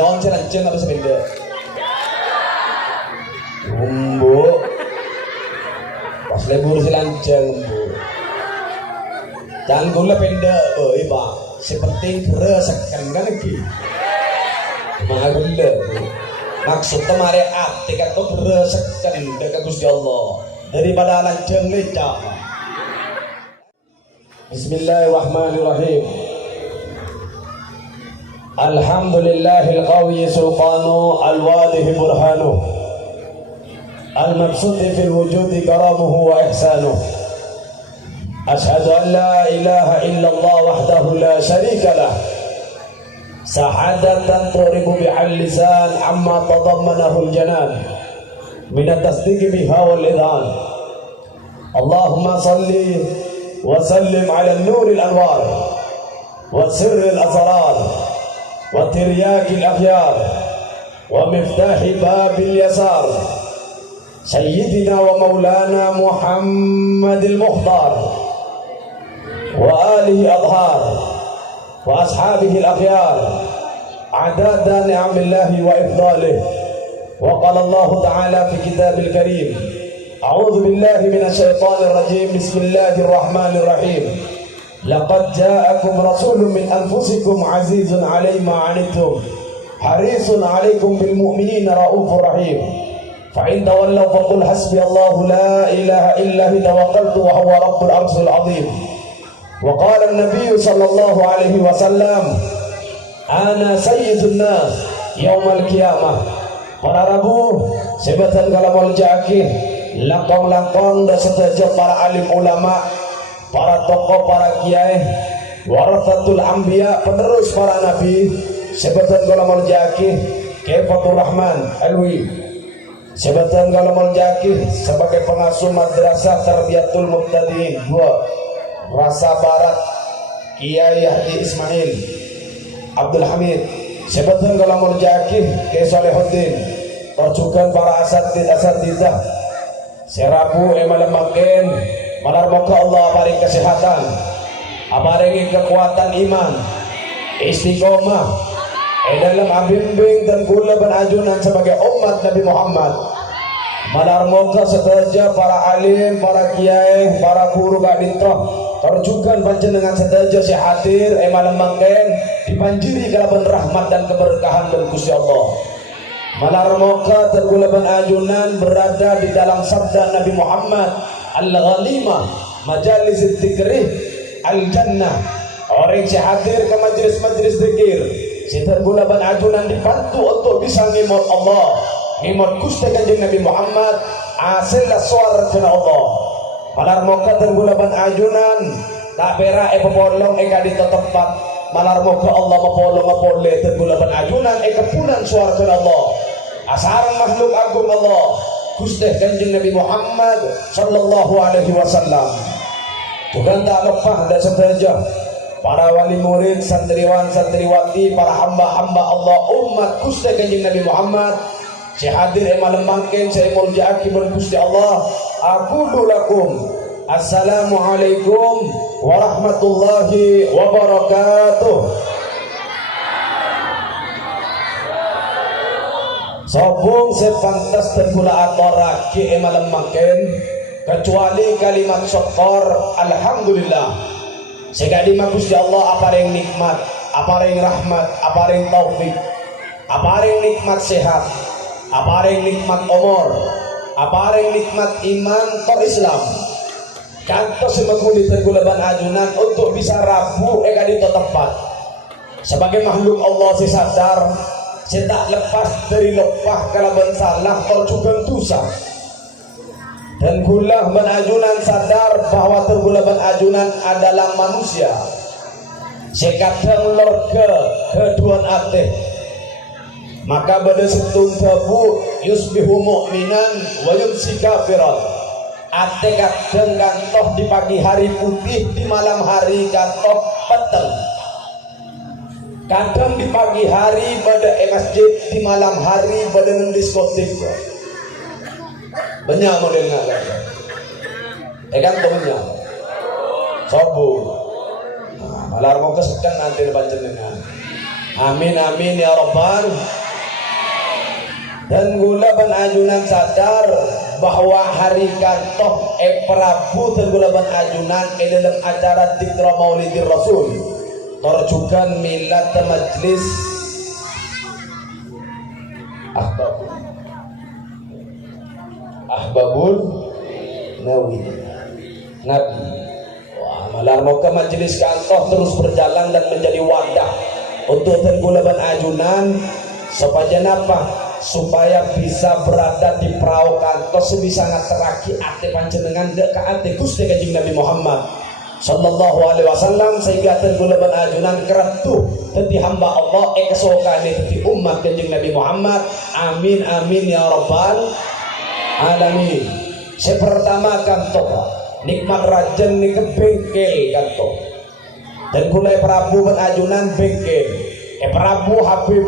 Naon sih lanceng apa sepeda? Umbu. Pas libur si lanceng umbu. Jangan gula penda, boy bang. Seperti keresakan kan lagi. Mahal gula. Maksudnya mari arti kata keresakan dekat Gusti Allah daripada lanceng lecah. Bismillahirrahmanirrahim. Alhamdulillahil qawi sultanu al-wadih burhanu al-mabsudi fil wujudi karamuhu wa ihsanuh. Ashhadu an la ilaha illallah wahdahu la sharika lah sahadatan turibu bi'al lisan amma tadammanahu al-janan min at-tasdiq biha wal idhan. Allahumma salli wa sallim ala an-nur al-anwar wa sirr al-asrar وترياق الأخيار ومفتاح باب اليسار سيدنا ومولانا محمد المختار وآله أطهار وأصحابه الأخيار عدد نعم الله وإفضاله. وقال الله تعالى في كتاب الكريم أعوذ بالله من الشيطان الرجيم بسم الله الرحمن الرحيم لقد جاءكم رسول من أنفسكم عزيز عليه ما عنتم حريص عليكم بالمؤمنين رؤوف رحيم فإن تولوا فقل حسبي الله لا إله إلا هو توكلت وهو رب العرش العظيم. وقال النبي صلى الله عليه وسلم أنا سيد الناس يوم القيامة. Para Rabu sebatan kalau jaki langkong-langkong dan sedaja para alim ulama, para tokoh, para kiai, warathatul anbiya, penerus para nabi, sebatan kalau jaki Kaifatur Rahman Alwi, sebatan kalau jaki sebagai pengasuh madrasah Tarbiyatul Mubtadiin 2 Rasa Barat, Kiai Hadi Ismail Abdul Hamid, sebatan kalau jaki Kiai Solehuddin, perjukan para asatidah Serabu Emalemaken. Malar moga Allah paring kesehatan, paringi kekuatan iman, istiqomah, dalam abimbing dan kula benajunan sebagai umat Nabi Muhammad. Malar moga sedaja para alim, para kiai, para guru kadintoh, terjukan panjenengan sedaja si hadir malam mangken dipanjiri kalaban rahmat dan keberkahan dari Gusti Allah. Malar moga terkula benajunan berada di dalam sabda Nabi Muhammad Al-Ghalimah majalis dzikrih al-jannah. Orang yang hadir ke majlis-majlis zikir sinten gula ban ajunan dibantu untuk bisa ngimot Allah, ngimot Gusti Kanjeng Nabi Muhammad, asal suara kana Allah. Malar moga tergula ban ajunan tak pera pepolong kadi tetepat. Malar moga Allah mepolong mepole tergula ban ajunan kepunan suara kana Allah. Asarang makhluk agung Allah Gusti Kanjeng Nabi Muhammad sallallahu alaihi wasallam. Bukan tak lepas dan sedaja para wali murid, santriwan, santriwati, para hamba-hamba Allah umat Gusti Kanjeng Nabi Muhammad. Saya hadir malam mangken saya mulja'aki ben Gusti Allah. Aqulu lakum assalamualaikum warahmatullahi wabarakatuh. Sobong sepantas dan pula atoraki malam makin kecuali kalimat syukur alhamdulillah. Sekali Gusti Allah apa yang nikmat, apa yang rahmat, apa yang taufik, apa yang nikmat sehat, apa yang nikmat umur, apa yang nikmat iman tor Islam. Kantos semekuli tergulaban ajunan untuk bisa rabu di tepat. Sebagai makhluk Allah si sadar saya tak lepas dari lepah kalaban salah terjugan dosa dan gula benajunan sadar bahwa tergula benajunan adalah manusia. Saya kadang lorga keduan ateh maka pada setun tabu yusbihu mu'minan wa yumsi kafiran. Ateh kadang kantoh di pagi hari putih, di malam hari kantoh peteng. Kadang di pagi hari pada masjid, di malam hari pada diskotik. Banyak modelnya kan? Kan temennya. Sobu. Malar mau kesekan nanti panjenengan. Amin amin ya rabbal. Dan gula ban ajunan sadar bahwa hari kantoh Prabu dan gula ban ajunan dalam acara Dikra Maulidir Rasul terjukan milad majlis Ahbabul Nawi Nabi. Wah, malah mau ke majelis kantoh terus berjalan dan menjadi wadah untuk tenggulaban ajunan supaya apa? Supaya bisa berada di perahu kantos sebisa ngateraki ate panjenengan dek ka ate Gusti Kanjeng Nabi Muhammad sallallahu alaihi wasallam, sehingga tenggulaban ajunan keretuh dadi hamba Allah kesokane dadi umat Kanjeng Nabi Muhammad. Amin amin ya rabbal alamin. Sepertama kanto nikmat rajen ni kebengkel kanto dan kulai Prabu ban ajunan bengkel Prabu Habib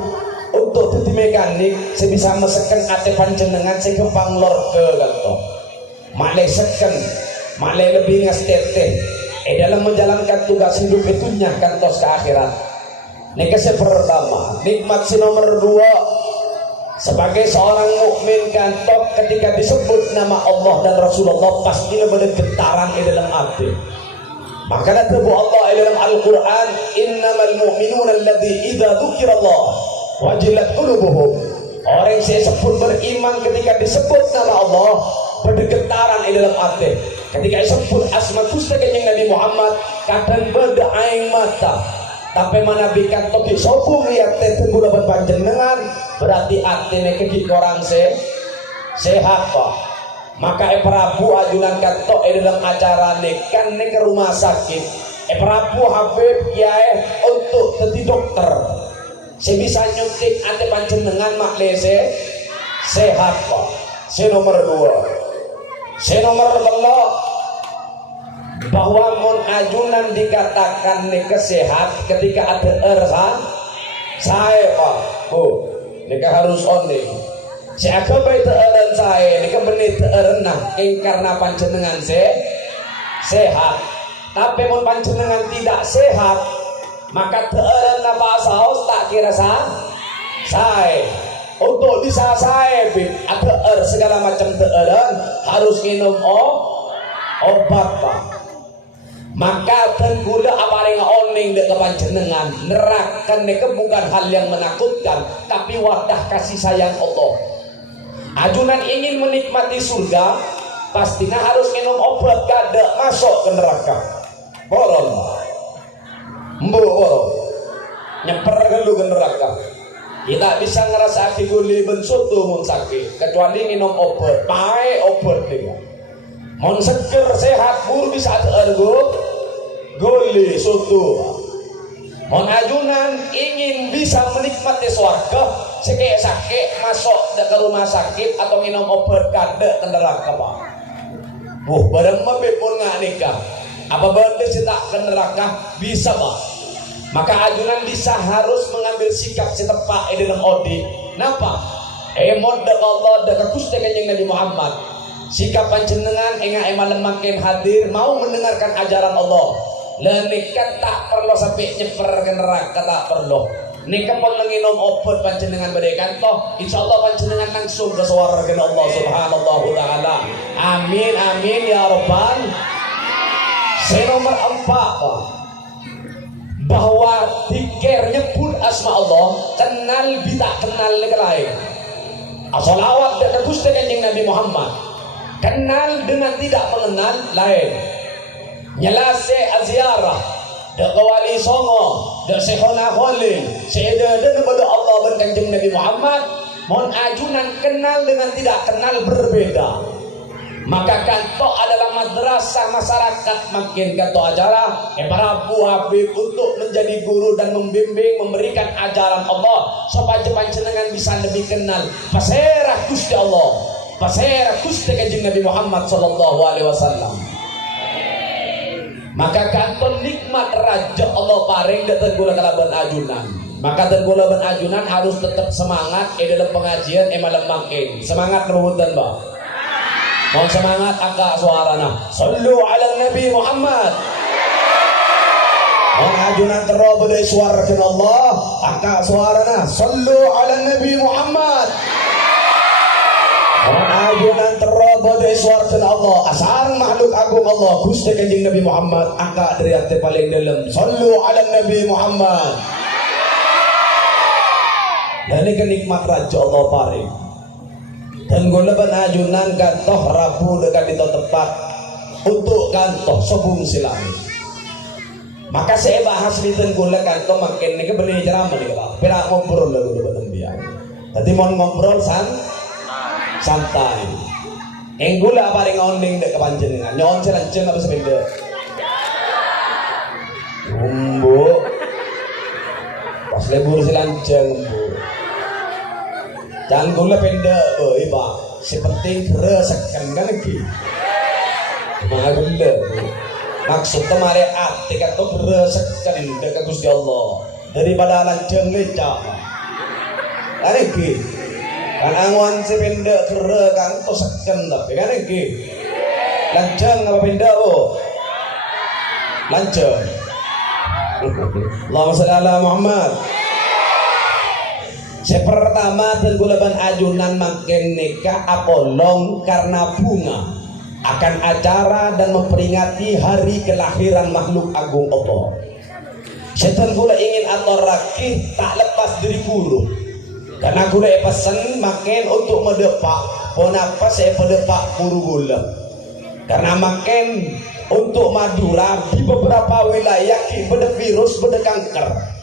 untuk jadi mekanik sebisa meseken ate panjenengan sekempang lor ke kanto malai seken malai lebih ngasteteh dalam menjalankan tugas hidup itunya kantos ke akhirat. Nika pertama nikmat si nomor 2 sebagai seorang mukmin kantok ketika disebut nama Allah dan Rasulullah pasti ada getaran di dalam hati. Maka kata Allah dalam Al-Quran, innamal mu'minuna alladhi idza dzukirallah wajilat qulubuhum. Orang yang sebut beriman ketika disebut nama Allah bergetaran di dalam hati. Ketika disebut asma Gusti Kanjeng Nabi Muhammad kadang beda aing mata. Tapi mana bikan toki sopung lihat tenggula berpanjenengan berarti artinya kekik orang sehat pak. Maka Prabu ajunan kanto dalam acara nekan ke rumah sakit. Prabu Habib Kiai untuk jadi dokter. Sebisa nyuntik ante panjenengan maklese sehat pak. Si nomor 2. Si nomor 3 bahwa mon ajunan dikatakan nika sehat ketika ada saya pak nika harus on nih si akabai teeran saya nika benih teerenah karena panjenengan sehat. Tapi mon panjenengan tidak sehat maka teeran apa saus tak kira saya untuk bisa saya ada segala macam teeran harus minum obat pak. Maka tenggula aparing oning dek kepanjenengan neraka neka bukan hal yang menakutkan tapi wadah kasih sayang Allah. Ajunan ingin menikmati surga pastinya harus minum obat kada masuk ke neraka. Boron boron nyeper dulu ke neraka. Kita bisa ngerasa guli bensutu mun sakit kecuali minum obat pakai obat dia. Mon seger sehat buru bisa tergo goli soto. Mon ajunan ingin bisa menikmati swarga sakit masuk ke rumah sakit atau minum obat kada ke neraka pak. Barang mabek pun nggak nikah apa benda tak ke neraka bisa pak. Maka ajunan bisa harus mengambil sikap setepak dalam odi. Napa? Mod Allah dan Gusti Kanjeng Nabi Muhammad. Sikap panjenengan enggak malam makin hadir mau mendengarkan ajaran Allah. Lenikat tak perlu sampai nyeper ke neraka tak perlu. Nika pun menginum obat panjenengan badekan toh insyaallah panjenengan langsung ke swarga Allah subhanahu taala. Amin amin ya rabbal. Nomor 4 bahwa dikir nyebut asma Allah kenal bisa kenal ke lain. Salawat dan Gusti Kanjeng Nabi Muhammad kenal dengan tidak mengenal lain. Nyelase aziarah dak wali songo dak sehona khalil seida kepada Allah dan Kanjeng Nabi Muhammad mon ajunan kenal dengan tidak kenal berbeda. Maka kanto adalah madrasah masyarakat makin kanto acara Prabu Habib untuk menjadi guru dan membimbing memberikan ajaran Allah supaya panjenengan bisa lebih kenal pasirah Gusti Allah pasirah Gusti Kanjeng Nabi Muhammad sallallahu alaihi wasallam. Maka kanton nikmat raja Allah paring datang gula kalaban ajunan. Maka tergolaban ajunan harus tetap semangat dalam pengajian malam makin semangat rebutan bah. Mohon semangat angkat suarana. Sallu ala Nabi Muhammad. on ajunan terobo dari suara ke Allah angka suarana sallu ala Nabi Muhammad. On ajunan terobo dari suara ke Allah asal makhluk agung Allah Gusti Kanjeng Nabi Muhammad angka dari hati paling dalam sallu ala Nabi Muhammad. Dan ini kenikmat raja Allah paring. Dan gulaban ajunan kantoh Rabu dekat itu tepat untuk kantoh sobung silami. Maka saya bahas di tenggula kantoh makin ini kebenih ceramah nih kalau pira ngobrol lalu depan biar. Tadi mau ngobrol santai. Enggula paling onding dek kepanjenengan. Nyon selanceng apa sepeda. Umbu. Pas lebur selanceng umbu. Jangan gula pendek, Pak. Sepenting resekan kan lagi. Gula. Maksud kemarin arti kata resekan dekat Gusti Allah daripada lanceng lecak. Kan lagi. Kan angon sependek kan to sekan tapi kan lagi. Lanceng apa pendek Lanceng. Allahumma shalli ala Muhammad. Sepertama tenggulaban ajunan makin nikah apolong karena bunga akan acara dan memperingati hari kelahiran makhluk agung Allah. Setan gula ingin atur rakih tak lepas dari guru karena gula pesan makin untuk mendepak kenapa saya mendepak guru gula karena makin untuk Madura di beberapa wilayah pada virus pada kanker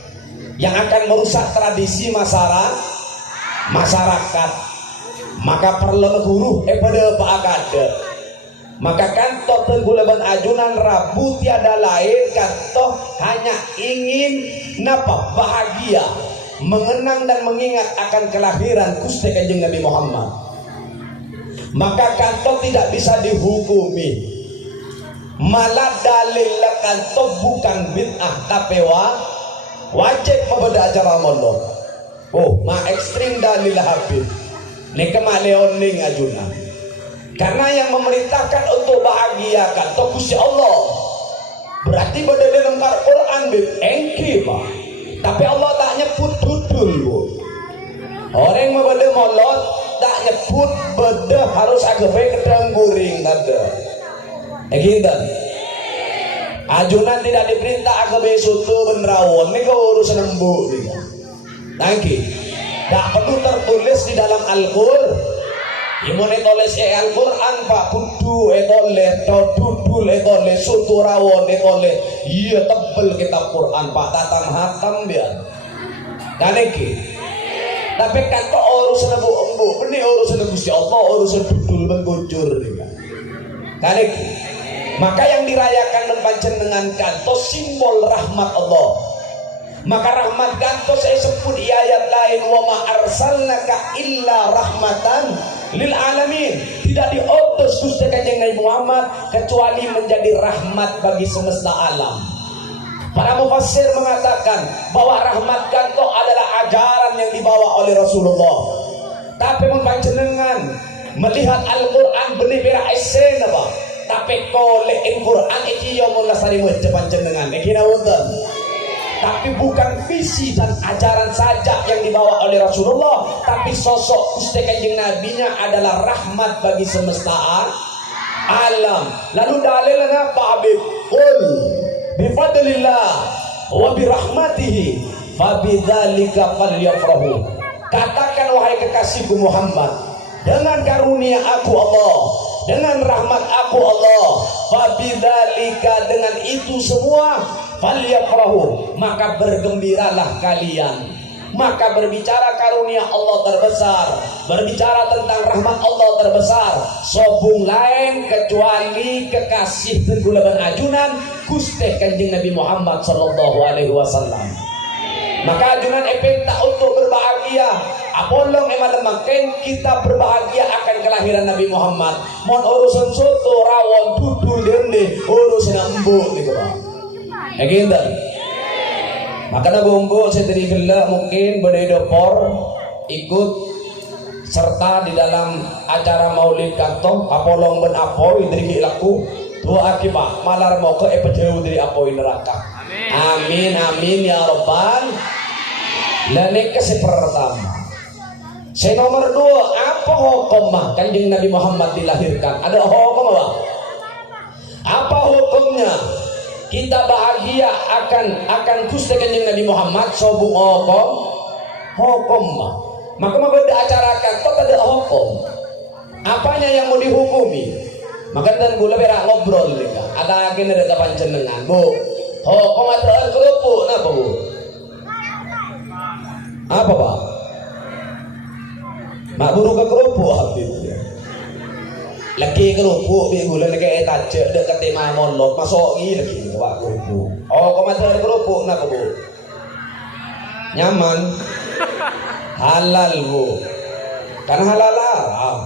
yang akan merusak tradisi masyarakat. Maka perlu guru pada Pak Akade. Maka kantor tenggulaban ajunan Rabu tiada lain kantor hanya ingin napa bahagia mengenang dan mengingat akan kelahiran Gusti Kanjeng Nabi Muhammad. Maka kantor tidak bisa dihukumi. Malah dalil kantor bukan bid'ah tapi wajib pada acara mondok. Ma ekstrim dalil habib. Nika maleoning ajunan. Karena yang memerintahkan untuk bahagiakan to Gusti Allah. Berarti pada dalam Al-Qur'an engki, Pak. Tapi Allah tak nyebut dudul, Bu. Orang mabade molot tak nyebut beda harus agape kedang guring ada. Gitu. Ajunan tidak diperintah agabe soto benrawon ini urusan embuk nih. Nangki. Tak perlu tertulis di dalam Al-Qur'an. Imone tulis Al-Qur'an Pak kudu etoleh dudul etoleh soto rawon etoleh. Iya tebel kitab Quran Pak tatam hatam dia. Kaneki. Tapi kan kok urusan embuk, ini urusan Gusti Allah, urusan dudul menggujur nih. Kaneki. Maka yang dirayakan dan panjenengan kantos simbol rahmat Allah. Maka rahmat kantos saya sebut di ayat lain wa ma arsalnaka illa rahmatan lil alamin. Tidak diutus Gusti Kanjeng Nabi Muhammad kecuali menjadi rahmat bagi semesta alam. Para mufassir mengatakan bahwa rahmat kantos adalah ajaran yang dibawa oleh Rasulullah. Tapi panjenengan melihat Al-Qur'an benih pira esen apa? Tapi kolek Al-Quran iki yang menasari depan jenengan iki nawonten. Tapi bukan visi dan ajaran saja yang dibawa oleh Rasulullah, tapi sosok Gusti Kanjeng Nabinya adalah rahmat bagi semesta alam. Lalu dalilnya apa Habib? Qul bifadlillah wa birahmatihi fabidzalika falyafrahu. Katakan wahai kekasihku Muhammad, dengan karunia aku Allah, dengan rahmat aku Allah, fabidzalika dengan itu semua falyafrahu maka bergembiralah kalian. Maka berbicara karunia Allah terbesar, berbicara tentang rahmat Allah terbesar, sobung lain kecuali kekasih tenggulaban ajunan Gusti Kanjeng Nabi Muhammad sallallahu alaihi wasallam. Maka ajunan tak untuk berbahagia. Apolong makin kita berbahagia akan kelahiran Nabi Muhammad. Mon urusan soto rawon dudul dende urusan embuk gitu Pak. Gitu. Maka nabombo saya dari gelak mungkin berdedopor ikut serta di dalam acara maulid kantong apolong ben apoi dari laku dua akibat malar mau ke epejeu dari apoi neraka. Amin. Amin amin ya rabbal. Lanik ke pertama. Nomor 2, apa hukum Kanjeng Nabi Muhammad dilahirkan? Ada hukum apa? Apa hukumnya? Kita bahagia akan Gusti Kanjeng Nabi Muhammad sobung hukum. Maka beda acarakan kok ada hukum. Apanya yang mau dihukumi? Maka dan gula berak ngobrol mereka. Ada lagi ada panjenengan, Bu. Hukum ada kerupuk napa, Bu? Apa, Pak? Mak buru ke kerupuk habis. Lagi kerupuk bi gula lagi tajak dek ketima molot masuk lagi Pak kerupuk. Hukum ada kerupuk napa, Bu? Nyaman. Halal, Bu. Kan halal haram.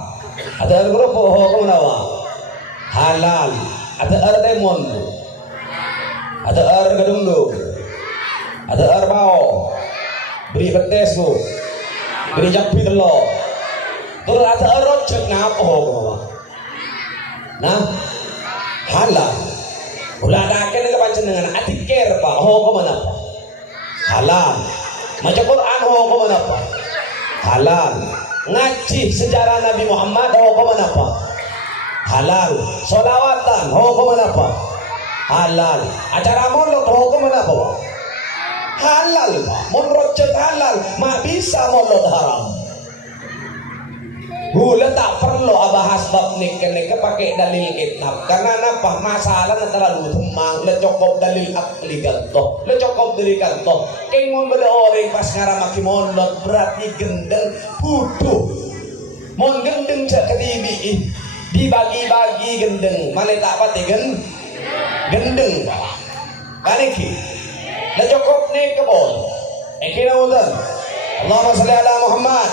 Ada kerupuk hukum apa? Halal. Ada air lemon, Bu. Ada air gedung, ada air bau. Beri petes, Bu. Beri japi telur. Terus ada air rojek ngapa hukum? Nah, halal. Ulah ada kena panjenengan atikir, Pak. Hukum apa? Halal. Maca Quran hukum apa? Halal. Ngaji sejarah Nabi Muhammad hukum apa? Halal. Solawatan hukum apa? Halal. Acara molot hukum apa? Halal. Monrojek halal. Mak bisa molot haram. Gula tak perlu bahas bab nikah pakai dalil kitab. Karena apa? Masalah terlalu temang. Le cukup dalil akli gantoh. Le cukup dari gantoh. Kengon beda orang pas ngarang maki molot berarti gendeng butuh. Mon gendeng cak ketibi dibagi-bagi gendeng. Mana tak pati gendeng. Kaniki. Le cukup nih kebon. Ekina udan. Allahumma sholli ala Muhammad.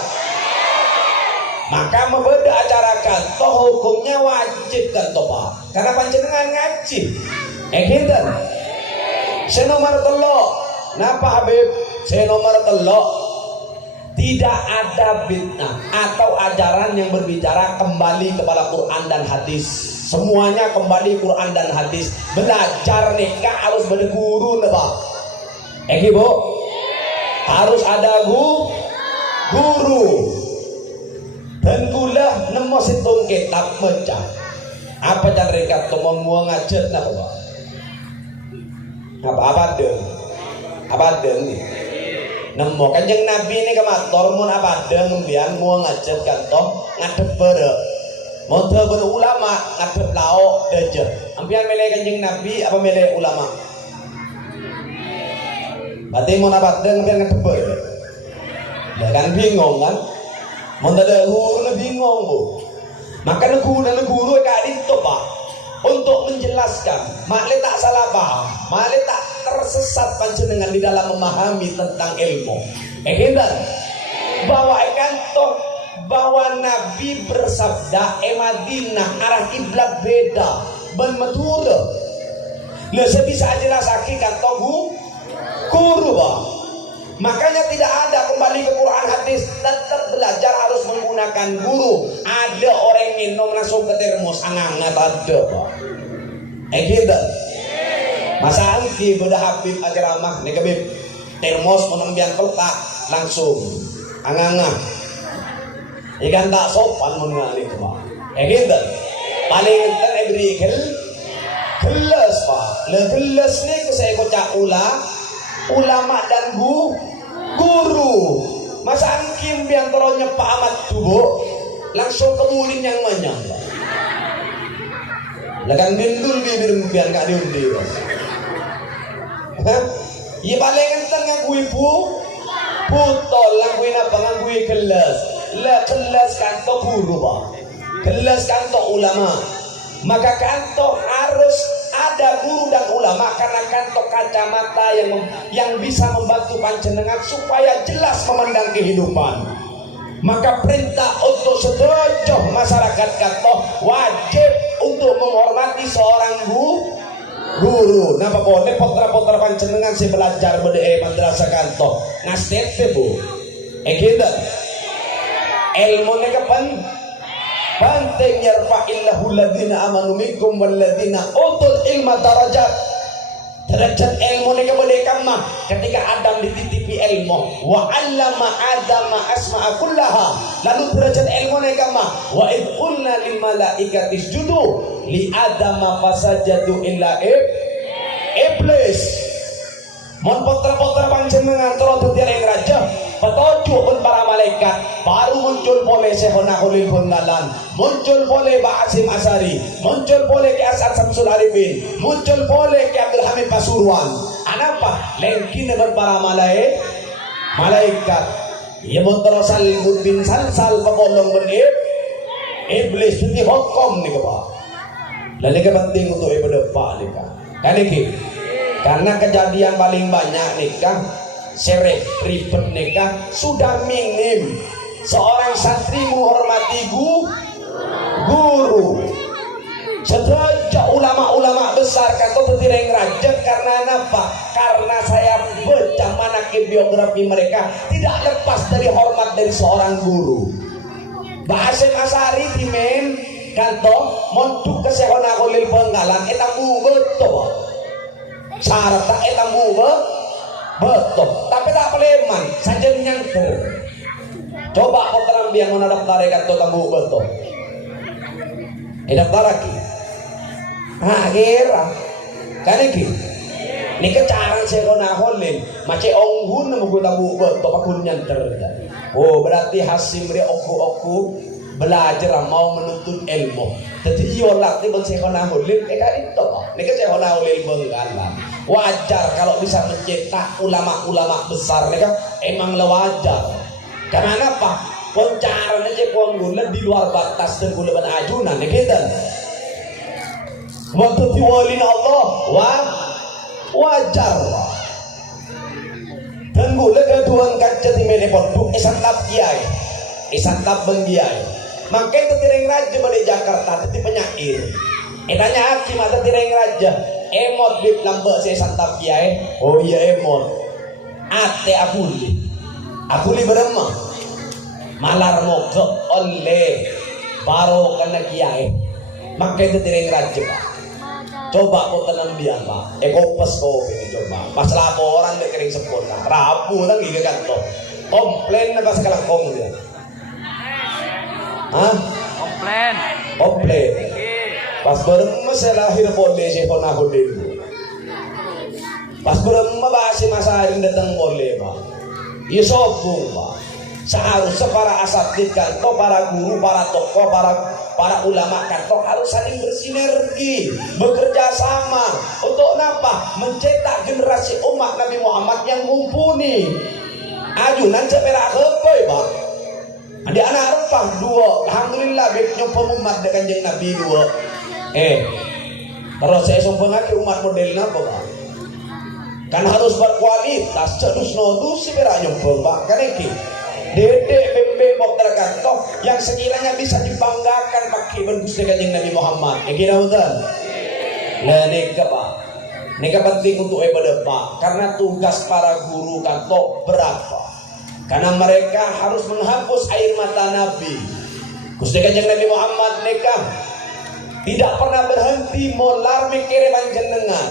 Maka membeda acarakan toh hukumnya wajib kan toh Pak. Karena panjenengan ngaji. Kinten. Nomor 3. Napa Habib? Nomor 3. Tidak ada bid'ah atau ajaran yang berbicara kembali kepada Quran dan hadis. Semuanya kembali Quran dan hadis. Belajar nikah harus berguru Pak. Bu. Harus ada guru. Dan gula nemu situng kitab mecah. Apa cara rekat tomong muang ngajet nak Pak? Apa ada ni? Nemu Kanjeng Nabi ni kemator mun apa ada ngembian muang ngajet kantoh ngadep bere. Monte ulama ngadep lauk deje. Ampian milih Kanjeng Nabi apa milih ulama? Berarti mun apa ada ngembian ngadep bere. Kan bingung kan? Mentada guru bingung, Bu. Maka guru kak itu Pak untuk menjelaskan. Makle tak salah paham, makle tak tersesat panjenengan di dalam memahami tentang ilmu. Kinten bahwa Nabi bersabda Madinah arah kiblat beda ben Madura. Lah sebisa jelas hakikat toh guru Pak. Makanya tidak ada kembali ke Quran hadis, tetap belajar harus menggunakan guru. Ada orang minum langsung ke termos angangat ada Pak. Gitu. Masa angki beda Habib ajaramah nih Habib termos menambian peltak langsung angangat. Ikan tak sopan mengali Pak. Gitu. Paling enten beri gelas Pak. Le gelas nih saya kocak ulama dan guru. Masa angkim yang teronya Pak Ahmad Tubuh langsung kebulin yang manyang. Lakan bindul biar biar gak diundi. Iya paling enten ngakui putol ngakui apa ngakui kelas. Lah kelas kanto guru Pak. Kelas kanto ulama. Maka kanto harus ada guru dan ulama karena kantok kacamata yang bisa membantu panjenengan supaya jelas memandang kehidupan. Maka perintah untuk sedojoh masyarakat kantok wajib untuk menghormati seorang guru. Napa boleh potra-potra panjenengan si belajar bede madrasah kantok ngastet Bu. Gitu. Ilmu ne kapan? Penting yarfa'illahu alladhina amanu minkum walladhina utul ilma darajat. Derajat ilmu ni kemerdekaan mah ketika Adam dititipi ilmu, wa 'allama Adama asma'a kullaha. Lalu derajat ilmu ni mah wa id qulna lil malaikati isjudu li Adama fasajadu illa iblis. Mon potra-potra panjenengan terus ditereng raja petunjuk pun para malaikat baru muncul boleh Syekhona Khalil Bungalan, muncul boleh Pak Hasyim Asy'ari, muncul boleh Ki As'ad Syamsul Arifin, muncul boleh Ki Abdul Hamid Pasuruan. Anapa? Lengkin dengan para malaikat. Ya muntarasal bin salsal pepolong benih iblis itu hukum nih Pak. Lalu ini penting untuk ibu depan nih Pak. Kan ini karena kejadian paling banyak nikah serek ribet nikah sudah minim seorang santri menghormati guru. Sejak ulama-ulama besar kata tertireng raja karena apa? Karena saya baca manakib biografi mereka tidak lepas dari hormat dari seorang guru. Mbah Hasyim Asy'ari dimen kanto montuk ke Syekhona Khalil Bungalan eta betul. Syarat tak etamu betul, tapi tak peleman saja nyangker. Coba kau terambian mana daftar kata tamu betul. Daftar lagi. Akhirnya kan ini kecaran Syekhona Khalil macam ongun nama gue tamu betul pakun nyangker. Oh berarti Hasyim dia oku belajar mau menuntut ilmu. Jadi iolah ti bang Syekhona Khalil kan itu. Ini kan Syekhona Khalil Bungalan. Wajar kalau bisa mencetak ulama-ulama besar mereka emang wajar. Karena apa? Koncaran aja konggula di luar batas dan gula ban ajunan gitu. Waktu diwalin Allah wajar. Dan gula keduan kaca di menepon isantap kiai, isantap benggiai. Makanya itu tireng raja pada Jakarta itu penyair. Tanya hakim atau tireng raja. Emot di lambak saya santap kiai. Oh iya emot. Ate akuli beremah. Malar moga oleh baro kena kiai. Maka itu tireng raja Pak. Coba kau tenang dia Pak. Kopes kau ini coba. Pas laporan dia kering sempurna. Rabu kan gigi kantor. Komplain apa segala kong dia. Hah? Komplain. Pas beremah saya lahir boleh Syekhona Khalil. Pas beremah Pak Hasyim Asy'ari datang boleh Pak. Ya sobung Pak. Seharusnya para asatid kantor, para guru, para tokoh, para ulama kantor harus saling bersinergi, bekerja sama untuk apa? Mencetak generasi umat Nabi Muhammad yang mumpuni. Ajunan seperak hepoy Pak. Ada anak rempah dua. Alhamdulillah beknya pemumat dengan Kanjeng Nabi dua. Terus saya sombong lagi umat model apa Pak? Kan harus berkualitas. Cedus nodus sih berak nyombong Pak. Kan ini dedek bembe bok terkantoh yang sekiranya bisa dibanggakan pakai bergusti Kanjeng Nabi Muhammad. Kira betul? Nah nikah Pak. Nikah penting untuk ibadah Pak. Karena tugas para guru kantoh berapa? Karena mereka harus menghapus air mata Nabi. Gusti Kanjeng Nabi Muhammad nikah tidak pernah berhenti molar mikir panjenengan.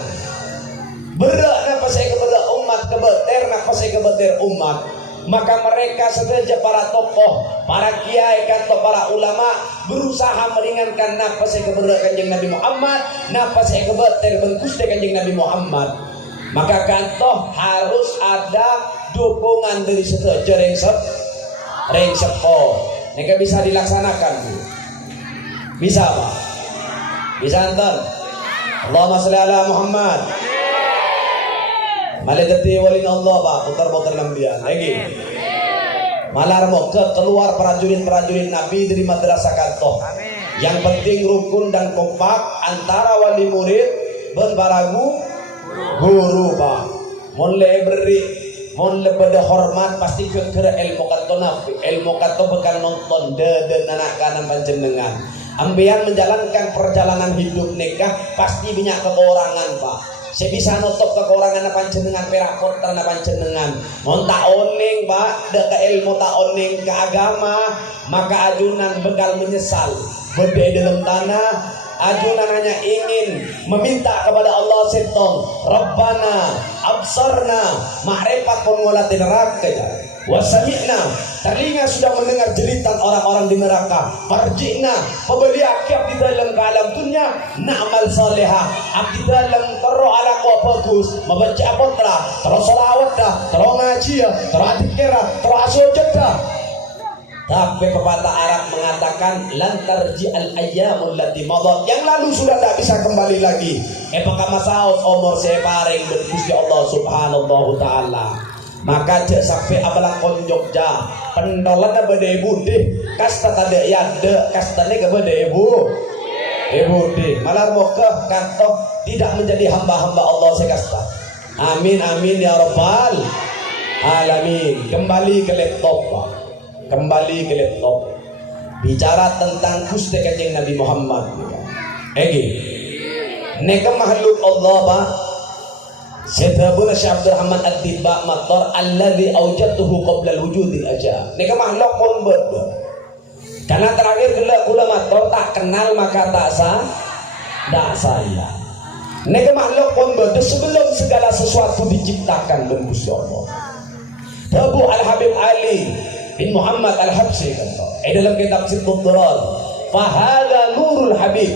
Berak napa saya kebedak umat kebeter napa saya kebeter umat. Maka mereka saja para tokoh, para kiai atau para ulama berusaha meringankan napa saya kebedak Kanjeng Nabi Muhammad, napa saya kebeter Gusti Kanjeng Nabi Muhammad. Maka kantoh harus ada dukungan dari setuju rengsep. Mereka bisa dilaksanakan Bu. Bisa Pak. Bisa antar. Allahumma sholli ala Muhammad. Malah dadi walin Allah Pak, putar-putar lambian. Lagi. Malar moga keluar prajurit-prajurit Nabi dari madrasah kantoh. Yang penting rukun dan kompak antara wali murid dan para guru Pak. Mulai beri mulai pada hormat pasti kekera ilmu kanto Nabi. Ilmu kanto bukan nonton dan anak kanan panjenengan. Ambian menjalankan perjalanan hidup nikah pasti banyak kekurangan Pak. Saya bisa nutup kekurangan panjenengan perak kotor panjenengan. Mon tak oning Pak, dek ilmu tak oning ke agama, maka ajunan bekal menyesal. berdiri dalam tanah. Ajunan hanya ingin meminta kepada Allah setong, Rabbana absarna ma'rifat pengulat neraka wasami'na, telinga sudah mendengar jeritan orang-orang di neraka, farji'na pembeli akhir di dalam alam dunia, na'mal salihah abdi dalam terus ala kau bagus membaca potra terus salawat dah terus ngaji ya terus adikira terus asujud dah. Tapi pepatah Arab mengatakan lantar ji'al ayyamul lati madat, yang lalu sudah tak bisa kembali lagi. Apakah masaud umur saya paring dan Gusti Allah subhanahu ta'ala. Maka cek sampai abalang konjokja pendolan bade ibu deh kasta tade yade kastane ke bade ibu deh malar mokeh kantoh tidak menjadi hamba-hamba Allah sekasta. Amin amin ya rabbal alamin. Kembali ke laptop Pak. Kembali ke laptop, bicara tentang Gusti Kanjeng Nabi Muhammad. Neka makhluk Allah Pak. Sedabuna Syekh Abdul Rahman Ad-Dibba mator alladzi awjadtuhu qabla al-wujudil aja. Neka makhluk pun beda. Karena terakhir kula mator tak kenal maka tak saya. Neka makhluk pun beda sebelum segala sesuatu diciptakan oleh Gusti Allah. Abu Al-Habib Ali bin Muhammad Al-Habsyi kata dalam kitab Sittut Durar, fahada nurul habib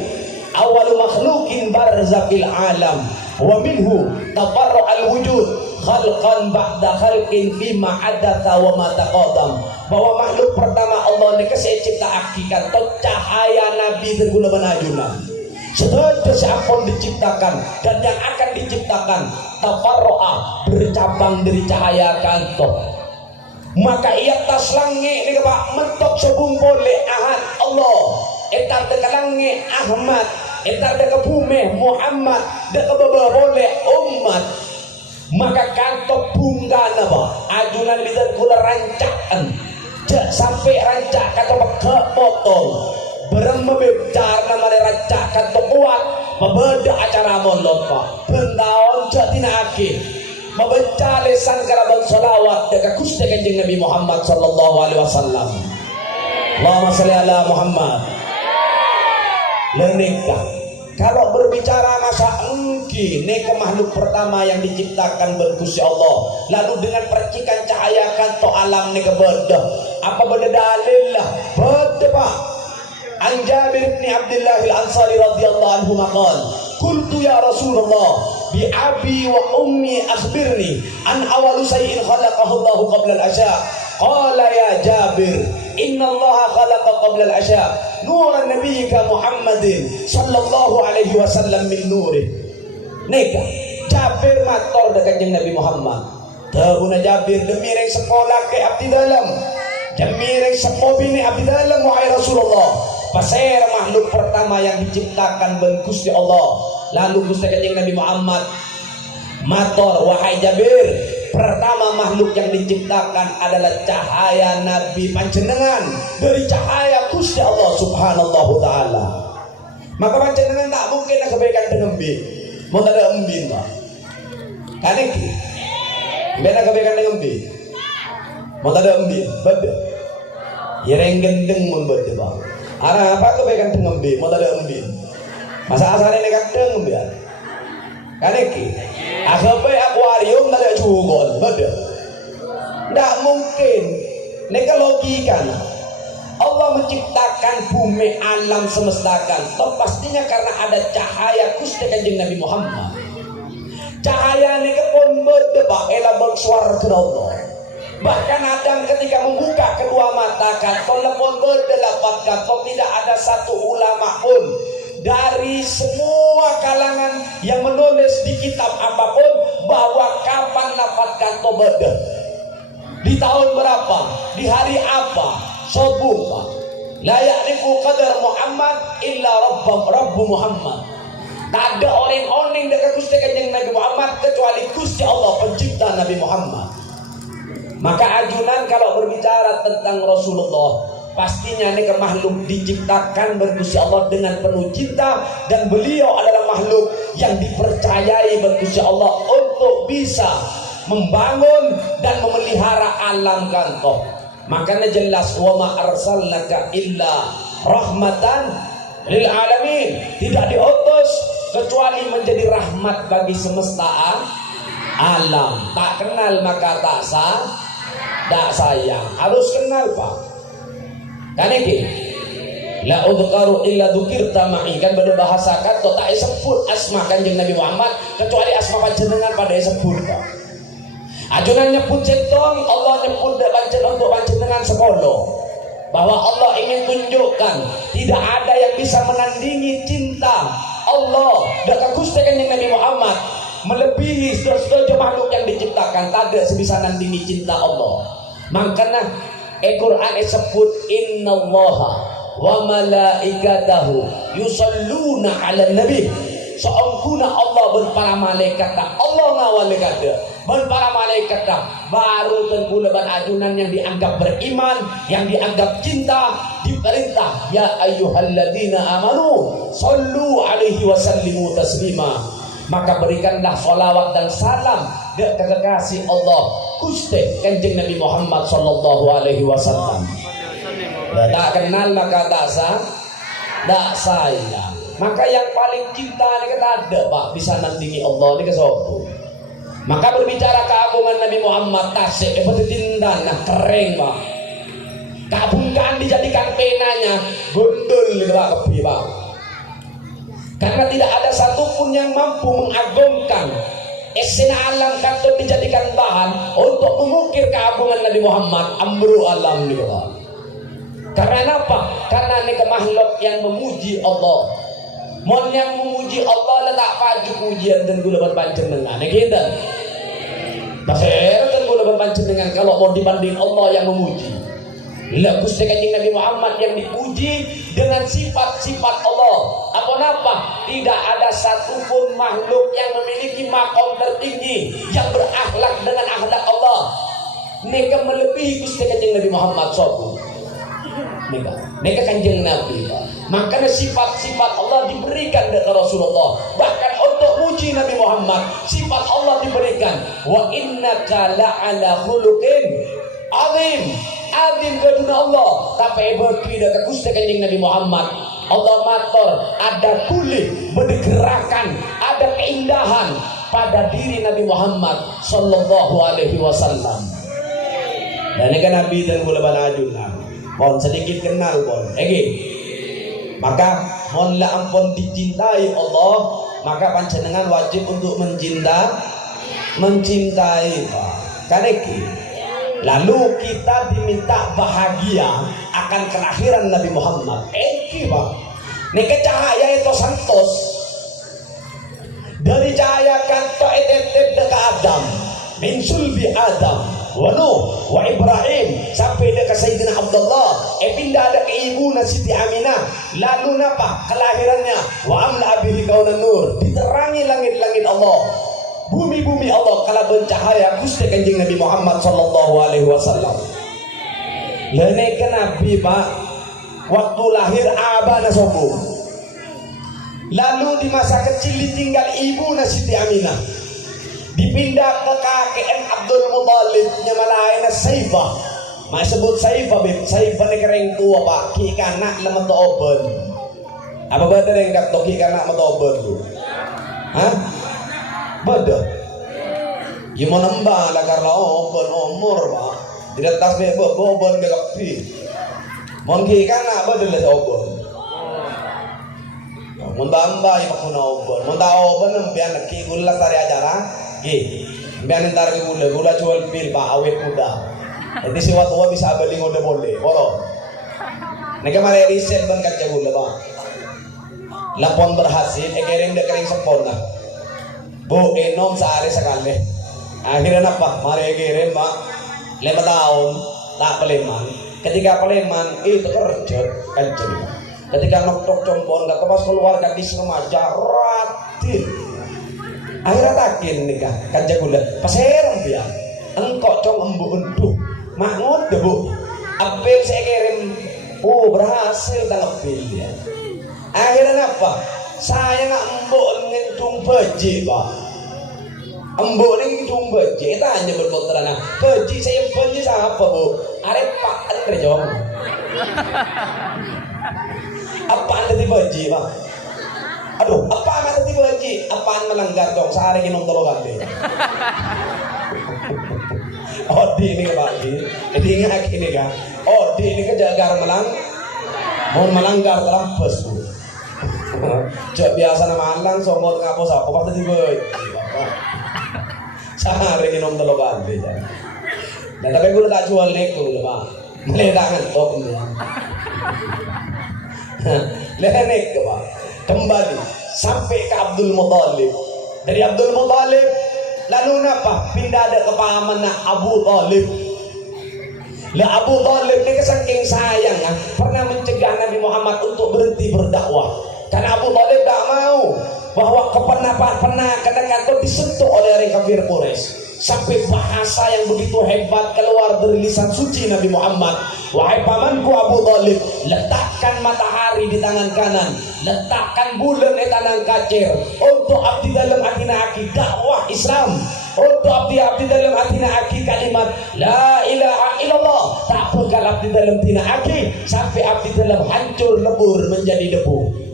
awal makhlukin barzakil alam wa minhu tabarra al-wujud khalqan ba'da khalqin fima adatha wa ma taqaddam. Bahwa makhluk pertama Allah ini saya cipta akikan atau cahaya Nabi terguna menajunan setelah siapapun diciptakan dan yang akan diciptakan tabarra bercabang dari cahaya kantor. Maka ia tas langit ni Pak mentok sebumpul le ahad Allah etar dekat langit Ahmad etar dekat bumi Muhammad dekat bawah boleh umat. Maka kantok bunggana Pak ajunan lidat kula rancaan jak sampai rancak kata ke potong berem mebecar namanya rancak kata kuat membeda acara mondok Pak bentaon jatina akhir membaca lesan kalaban salawat dekat Gusti Kanjeng Nabi Muhammad sallallahu alaihi wasallam. Allahumma shalli ala Muhammad. Lenika. Kalau berbicara masa engki neka makhluk pertama yang diciptakan Gusti Allah, lalu dengan percikan cahaya kanto alam neka beda. Apa beda dalil lah? Beda Pak. An Jabir bin Abdullah Al-Ansari radhiyallahu anhu maqal, qultu ya Rasulullah bi abi wa ummi akhbirni an awalu shay'in khalaqahu Allah qabla al-asya. Qala ya Jabir inna Allah khalaqa qabla al-asya nuran nabiyyika Muhammadin sallallahu alaihi wasallam min nurih. Neka Jabir matur dekat Kanjeng Nabi Muhammad. Dahuna Jabir demi reng sekolah ke abdi dalam demi reng sepo bini abdi dalam wahai Rasulullah. Pasir makhluk pertama yang diciptakan ben Gusti Allah. Lalu Gusti Kanjeng Nabi Muhammad matur wahai Jabir, pertama makhluk yang diciptakan adalah cahaya Nabi panjenengan dari cahaya Gusti Allah subhanahu ta'ala. Maka panjenengan tak mungkin kebaikan dengan bi mau ada embin Pak kan iki beda kebaikan dengan bi mau ada embin beda yereng gendeng mun beda Pak. Arah apa kebaikan dengan bi mau ada embin masa asalnya ini kadang biar kan iki akhirnya akuarium ada cugon beda tidak mungkin ini logika Allah menciptakan bumi alam semesta kan pastinya karena ada cahaya Gusti Kanjeng Nabi Muhammad. Cahaya ini pun berdebak elabang suara ke Allah. Bahkan Adam ketika membuka kedua mata kan telepon berdelapat kan tidak ada satu ulama pun dari semua kalangan yang menulis di kitab apapun bahwa kapan dapatkan tobadah di tahun berapa di hari apa sobung Pak. La ya'rifu qadar Muhammad illa Rabbu Muhammad. Tak ada orang-orang dekat Gusti Kanjeng Nabi Muhammad kecuali Gusti Allah pencipta Nabi Muhammad. Maka ajunan kalau berbicara tentang Rasulullah, pastinya ini makhluk diciptakan bergusti Allah dengan penuh cinta dan beliau adalah makhluk yang dipercayai bergusti Allah untuk bisa membangun dan memelihara alam kantoh. Makanya jelas wa ma arsalnaka illa rahmatan lil alamin, tidak diutus kecuali menjadi rahmat bagi semesta alam. Tak kenal maka tak sayang. Harus kenal Pak. Kan iki la udhkaru illa dzukirta ma'i, kan berbahasa kan tak sebut asma Kanjeng Nabi Muhammad kecuali asma panjenengan pada sebut Pak. Ajunan nyebut cetong, Allah nyebut untuk panjenengan sepolo, bahwa Allah ingin tunjukkan tidak ada yang bisa menandingi cinta Allah dan Gusti Kanjeng Nabi Muhammad melebihi seluruh makhluk yang diciptakan. Tak ada sebisa nandingi cinta Allah. Makanya Al-Quran disebut innallaha wa malaikatahu yusalluna 'alan nabi. Seongkuna Allah berpara malaikat, Allah ngawal kata berpara malaikat baru tengkulaban ajunan yang dianggap beriman, yang dianggap cinta, diperintah ya ayyuhalladzina amanu sallu alaihi wasallimu taslima. Maka berikanlah salawat dan salam dan kekasih Allah Gusti Kanjeng Nabi Muhammad sallallahu alaihi wasallam. Tak kenal maka tak sayang. Maka yang paling cinta ini kita ada Pak bisa nandingi Allah ini kesopo. Maka berbicara keagungan Nabi Muhammad tasik cinta nah kering Pak. Kabungkan dijadikan penanya gundul gitu Pak kebi Pak. Karena tidak ada satupun yang mampu mengagungkan esena alam katut dijadikan bahan untuk mengukir keagungan Nabi Muhammad amru alam gitu Pak. Karena apa? Karena ini makhluk yang memuji Allah. Mon yang memuji Allah letak paju pujian dan gula berpanjenengan. Ini kita. Pasir dan gula berpanjenengan kalau mau dibanding Allah yang memuji. Lah Gusti Kanjeng Nabi Muhammad yang dipuji dengan sifat-sifat Allah. Apa-apa? Tidak ada satupun makhluk yang memiliki makom tertinggi yang berakhlak dengan akhlak Allah. Neka melebihi Gusti Kanjeng Nabi Muhammad SAW. Neka Kanjeng Nabi. Makanya sifat-sifat Allah diberikan dari Rasulullah. Bahkan untuk muji Nabi Muhammad, sifat Allah diberikan. Wa innaka la'ala khuluqin azim. Azim keduna Allah. Tapi berbeda ke Gusti Kanjeng Nabi Muhammad. Allah matur ada kulit bergerakan, ada keindahan pada diri Nabi Muhammad sallallahu alaihi wasallam. Dan ini kan Nabi dan gula banajuna. Mohon sedikit kenal pun. Maka mohonlah ampun dicintai Allah, maka panjenengan wajib untuk mencintai Pak. Kaneki. Lalu kita diminta bahagia akan kelahiran Nabi Muhammad. Pak. Neke cahaya itu santos. Dari cahaya kanto etetep deka Adam, min sulbi Adam, wa Nuh, wa Ibrahim, sampai deka Sayyidina Abdullah. Pindah ada ke ibu Siti Aminah. Lalu napa kelahirannya? Wa amla abihi kaunan nur. Diterangi langit-langit Allah, bumi-bumi Allah kala bercahaya Gusti Kanjeng Nabi Muhammad sallallahu alaihi wasallam. Lene ke Nabi Pak waktu lahir abana sombong. Lalu di masa kecil ditinggal ibu Siti Aminah. Dipindah ke kakek Abdul Muthalib nyamalaina Saifah. Mak sebut Saifah bib. Saifah ni kering tua Pak. Ki kanak lemah to open. Apa betul yang kat to ki kanak lemah to open tu? Hah? Betul. Gimana nembang lah karena open umur Pak. Tidak tas be open ke kapi. Mon ki kanak betul lah open. Mon bamba yang aku nak open. Mon tak open biar nak ki gula tari acara. Ki. Biar ntar ki gula jual pil Pak awet muda. Jadi si tua bisa beli ngode boleh, boro. Neka mari riset ban kaca gula Pak. Lapon berhasil, kering sempurna. Bu enom sehari sekali. Akhirnya apa? Mari kirim Pak. 5 tahun tak peleman. Ketika peleman itu kerja kancing. Ketika noktok compon gak pas keluar gadis remaja ratin. Akhirnya takin nikah kancing gula. Paserang dia. Engkau cong embu unduh. Makmud debu. Apel saya kirim. Berhasil tanggap pilih. Akhirnya apa? Saya nak embuk ngentung beji Pak. Embuk ngentung beji. Kita hanya berkontrana. Beji saya beji siapa Bu? Arep Pak Andre Jong. Apa anda tiba haji pak? Aduh, apa anda tiba haji? Apaan melanggar dong? Sehari minum tolong ganti. Oh di ini pak, di ingat ini kan? Oh di ini kejagar mau melanggar terlampau. Cek biasa nama alang somot ngapus apa waktu tiba haji. Sehari minum tolong ganti. Dan tapi gue tak jual neko pak. Meledakan top ni. Lehenek ke pak. Kembali sampai ke Abdul Muthalib. Dari Abdul Muthalib lalu napa pindah ada kepahaman Abu Talib. Lah Abu Talib ni saking sayang pernah mencegah Nabi Muhammad untuk berhenti berdakwah. Karena Abu Talib tak mau bahwa keponakan itu disentuh oleh orang kafir Quraisy. Sampai bahasa yang begitu hebat keluar dari lisan suci Nabi Muhammad. Wahai pamanku Abu Talib, letakkan matahari di tangan kanan, letakkan bulan di tangan kacir, untuk abdi dalam atina aki dakwah Islam, untuk abdi dalam atina aki kalimat la ilaha illallah, tak pegal abdi dalam tina aki sampai abdi dalam hancur lebur menjadi debu.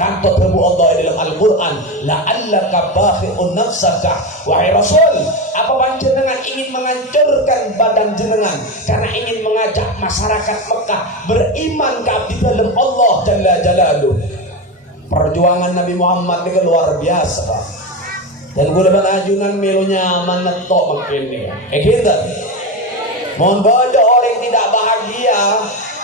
Kata Prabu Allah dalam Al-Quran, la'allaka bakhi'un nafsaka. Wahai Rasul, apa panjenengan ingin menghancurkan badan jenengan karena ingin mengajak masyarakat Mekah beriman ke abdi dalam Allah Jalla Jalaluh. Perjuangan Nabi Muhammad ini luar biasa pak. Dan gue dapat ajunan melunya menetok makin ini. Gitu. Mohon bodoh orang yang tidak bahagia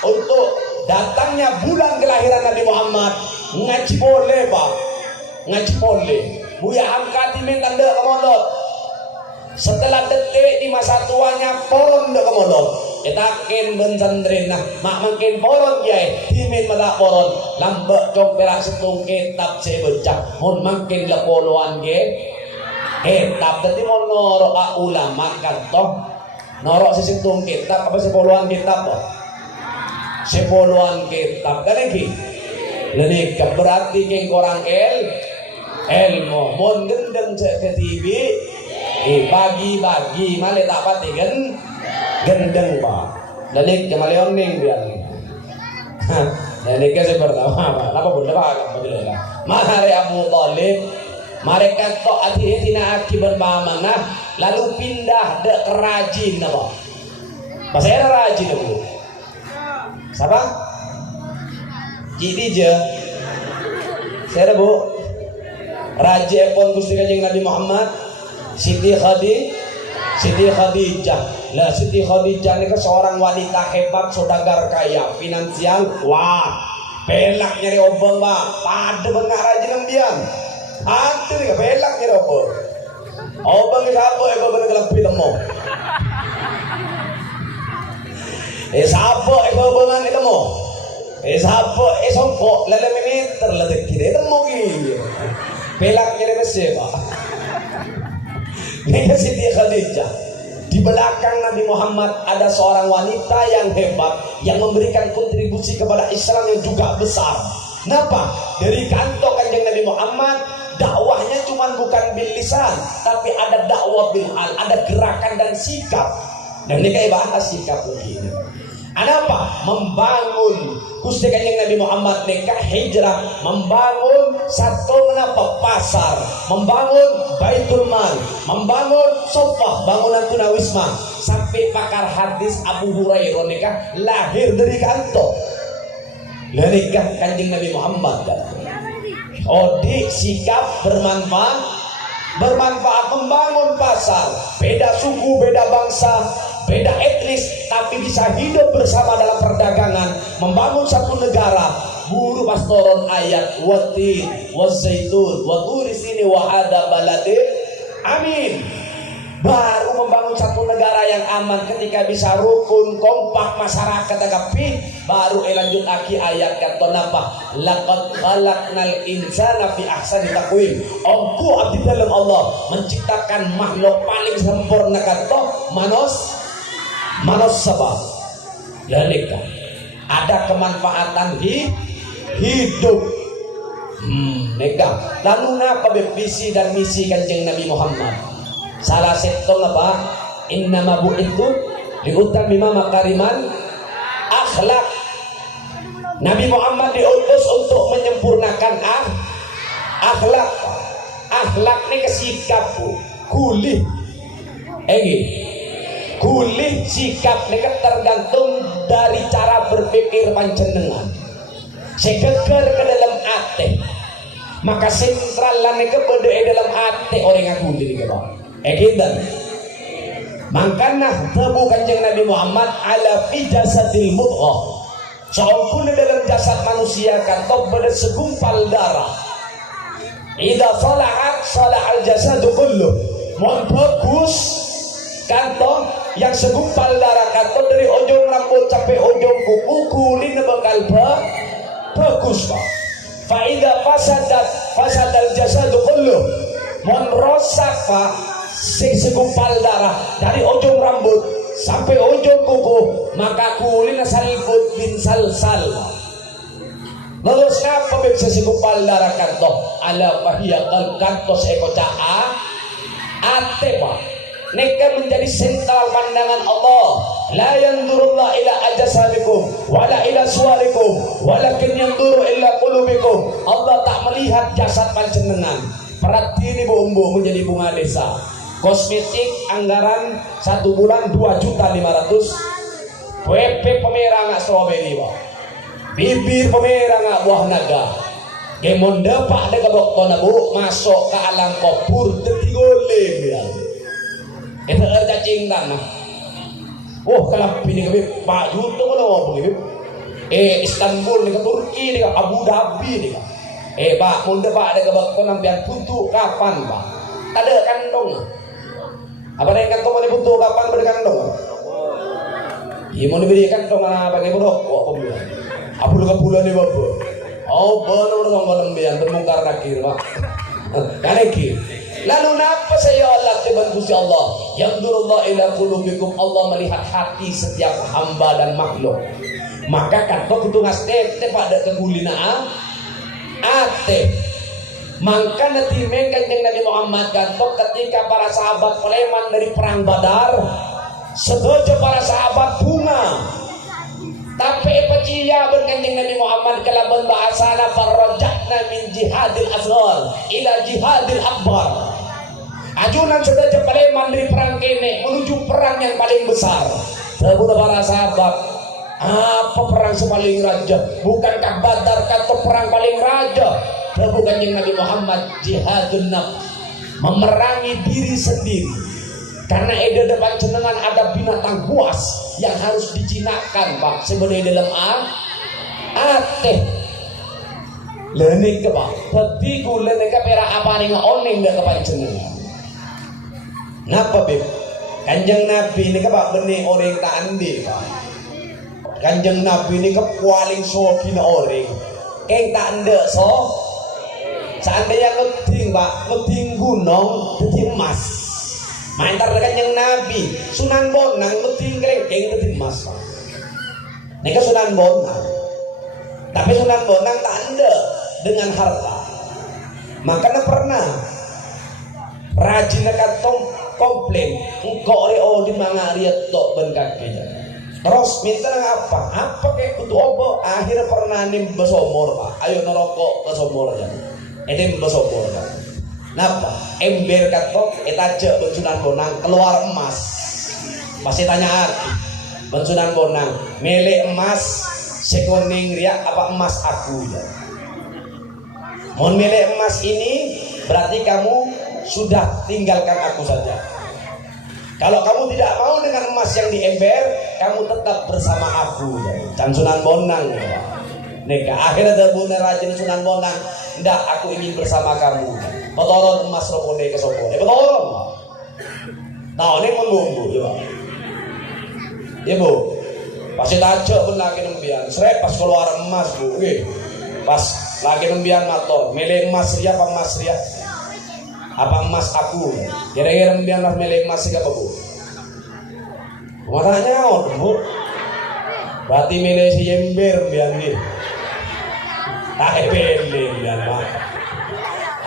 untuk datangnya bulan kelahiran Nabi Muhammad. Ngaji boleh pak, ngaji boleh. Buya angkati minta ndak kemodot. Setelah detik di masa tuanya poron ndak kemodot. Etakin bencandrin nah, mak makin poron jai. Himin malah poron. Lambak cong perak setung kitab saya baca. Mon makin lepoluan ge. Kitab tadi mon norok ulama kan toh. Norok setung kitab apa sepuluhan kitab toh. Sepuluhan kitab kan lagi. Lani berarti keng korang ilmu mon gendeng cek ke TV bagi male tak pati gendeng pak lani kemaleon ning biar lani ke pertama apa pun lepas mari Abu Talib mereka tok ati-tina akibat mana lalu pindah de kerajin apa pas era rajin bu siapa Jadi je, saya bu, Raja Epon Gusti Kanjeng Nabi Muhammad, Siti Khadijah. Lah Siti Khadijah ini kan seorang wanita hebat, saudagar kaya, finansial. Wah, pelak nyari obong pak, pada bengak Raja Lembian. Ada nih pelak nyari obong. Obong itu apa? Eko bener lebih temu. Siapa? Eko obongan itu temu. Siapa? Songkok lalu militer lalu kiri temu gini. Pelak nyari besi pak. Ini Siti Khadijah. Di belakang Nabi Muhammad ada seorang wanita yang hebat yang memberikan kontribusi kepada Islam yang juga besar. Kenapa? Dari kantong Kanjeng Nabi Muhammad dakwahnya cuma bukan bil lisan, tapi ada dakwah bil hal, ada gerakan dan sikap. Dan ini kayak bahas sikap begini. Ada apa? Membangun Gusti Kanjeng Nabi Muhammad nikah hijrah, membangun satu kenapa pasar, membangun Baitul Mal, membangun Sofah, bangunan tunawisma, sampai pakar hadis Abu Hurairah nikah lahir dari kantor. Lah nikah Kanjeng Nabi Muhammad kan. Odi sikap bermanfaat membangun pasar, beda suku, beda bangsa, beda etnis, tapi bisa hidup bersama dalam perdagangan, membangun satu negara. Buru pastoron ayat wati wazaitun waturi sini wahada baladin amin. Baru membangun satu negara yang aman ketika bisa rukun kompak masyarakat agapi. Baru lanjut aki ayat kata napa laqad khalaqnal insana fi ahsani taqwim. Engku abdi dalam Allah menciptakan makhluk paling sempurna kata manos sabab. Lanika ada kemanfaatan hidup. Neka. Lalu napa visi dan misi Kanjeng Nabi Muhammad? Salah satu apa? Innama bu'ithu liutammima makariman akhlak. Nabi Muhammad diutus untuk menyempurnakan akhlak. Akhlak ini kesikapku kulih kulih sikap ini tergantung dari cara berpikir panjenengan segeger ke dalam hati, maka sentral ini kepada dalam hati orang aku diri ke bawah makanya tabu kanjeng Nabi Muhammad ala fi jasadil mudghah seompun dalam jasad manusia kantok pada segumpal darah. Idza salahat salahal jasadu kullu. Mohon bagus kantong yang segumpal darah kantong dari ujung rambut sampai ujung kuku kulin bakal bagus pak. Fa idza fasadal jasadu kullu. Mohon rosak pak segumpal darah dari ujung rambut sampai ujung kuku maka kulin salbut bin salsal. Lalu siapa bisa segumpal darah kantong ala fahiyya kantos eko caa ate pak neka menjadi sentral pandangan Allah. La yanzurullah ila ajsadikum wala ila suwarikum walakin yanzuru ila qulubikum. Allah tak melihat jasad panjenengan. Perhatian ibu-ibu menjadi bunga desa. Kosmetik anggaran 1 bulan 2.500.000. WP pemerah nggak strawberry pak. Bibir pemerah nggak buah naga. Gemon depak deka dokter nabu masuk ke alam kopur detigolem ya. Itu cacing tanah. Oh kalau ini kami Pak Yuto kalau begitu. Istanbul nih ke Turki nih ke Abu Dhabi nih ke. Pak mun depak deka dokter nampian putu kapan pak? Ada kantong. Apa yang kantong ini putu kapan berkantong? Iya mau diberi kantong apa kayak bodoh? Kok bilang? Apa lu bulan nih bapak? Oh benar sama lembian bermungkar nakir pak. Kaneki. Lalu napa saya Allah dibantu si Allah? Yanzurullah ila qulubikum. Allah melihat hati setiap hamba dan makhluk. Maka kantok itu ngasih pada kegulina ate. Maka nanti kanjeng Nabi Muhammad kantok ketika para sahabat Preman dari perang Badar, sedojo para sahabat bunga. Tapi pecia berkanjeng Nabi Muhammad kalaban bahasana farrajatna min jihadil asghar ila jihadil akbar. Ajunan sedojo Preman dari perang kene menuju perang yang paling besar. Sebut para sahabat, apa perang paling raja? Bukankah Badar kata perang paling raja? Sebut kanjeng Nabi Muhammad jihadun nafs, memerangi diri sendiri. Karena depan jenengan ada binatang buas yang harus dijinakkan pak sebenarnya dalam ateh lenik ke pak petiku lenik ke pera apa nih oning gak kepan jenengan. Napa beb kanjeng Nabi ini ke pak benih orang tak andi pak. Kanjeng Nabi ini ke paling sokina orang keng tak anda so seandainya ngeding pak ngeding gunung jadi emas. Mantar kanjeng Nabi Sunan Bonang ngeding kelengkeng jadi emas. Nika Sunan Bonang. Tapi Sunan Bonang tak anda dengan harta. Makanya pernah rajin kantong komplain engkau reo di mana riat tok ben kakinya. Terus minta apa? Apa kayak kutu obo akhirnya pernah nim besomor pak. Ayo nerokok besomor aja. Edem besomor kan. Napa? Ember kantong etaje Sunan Bonang keluar emas. Pasti tanya aku. Sunan Bonang milik emas sekoning riak apa emas aku ya. Mohon milik emas ini berarti kamu sudah tinggalkan aku saja. Kalau kamu tidak mau dengan emas yang di ember, kamu tetap bersama aku ya. Dan Sunan Bonang ya. Neka akhirnya bener rajin Sunan Bonang. Ndak aku ingin bersama kamu. Motoron emas ropone ke sopone. Motoron. Nah ini menunggu ya. Ya bu, pasti tajak pun lagi nembian. Seret pas keluar emas bu, pas lagi nembian motor. Milih emas dia apa emas dia? Apa emas aku? Kira-kira nembian lah milih emas siapa bu? Matanya bu. Berarti milih si ember biar nih. Tak pilih biar mah.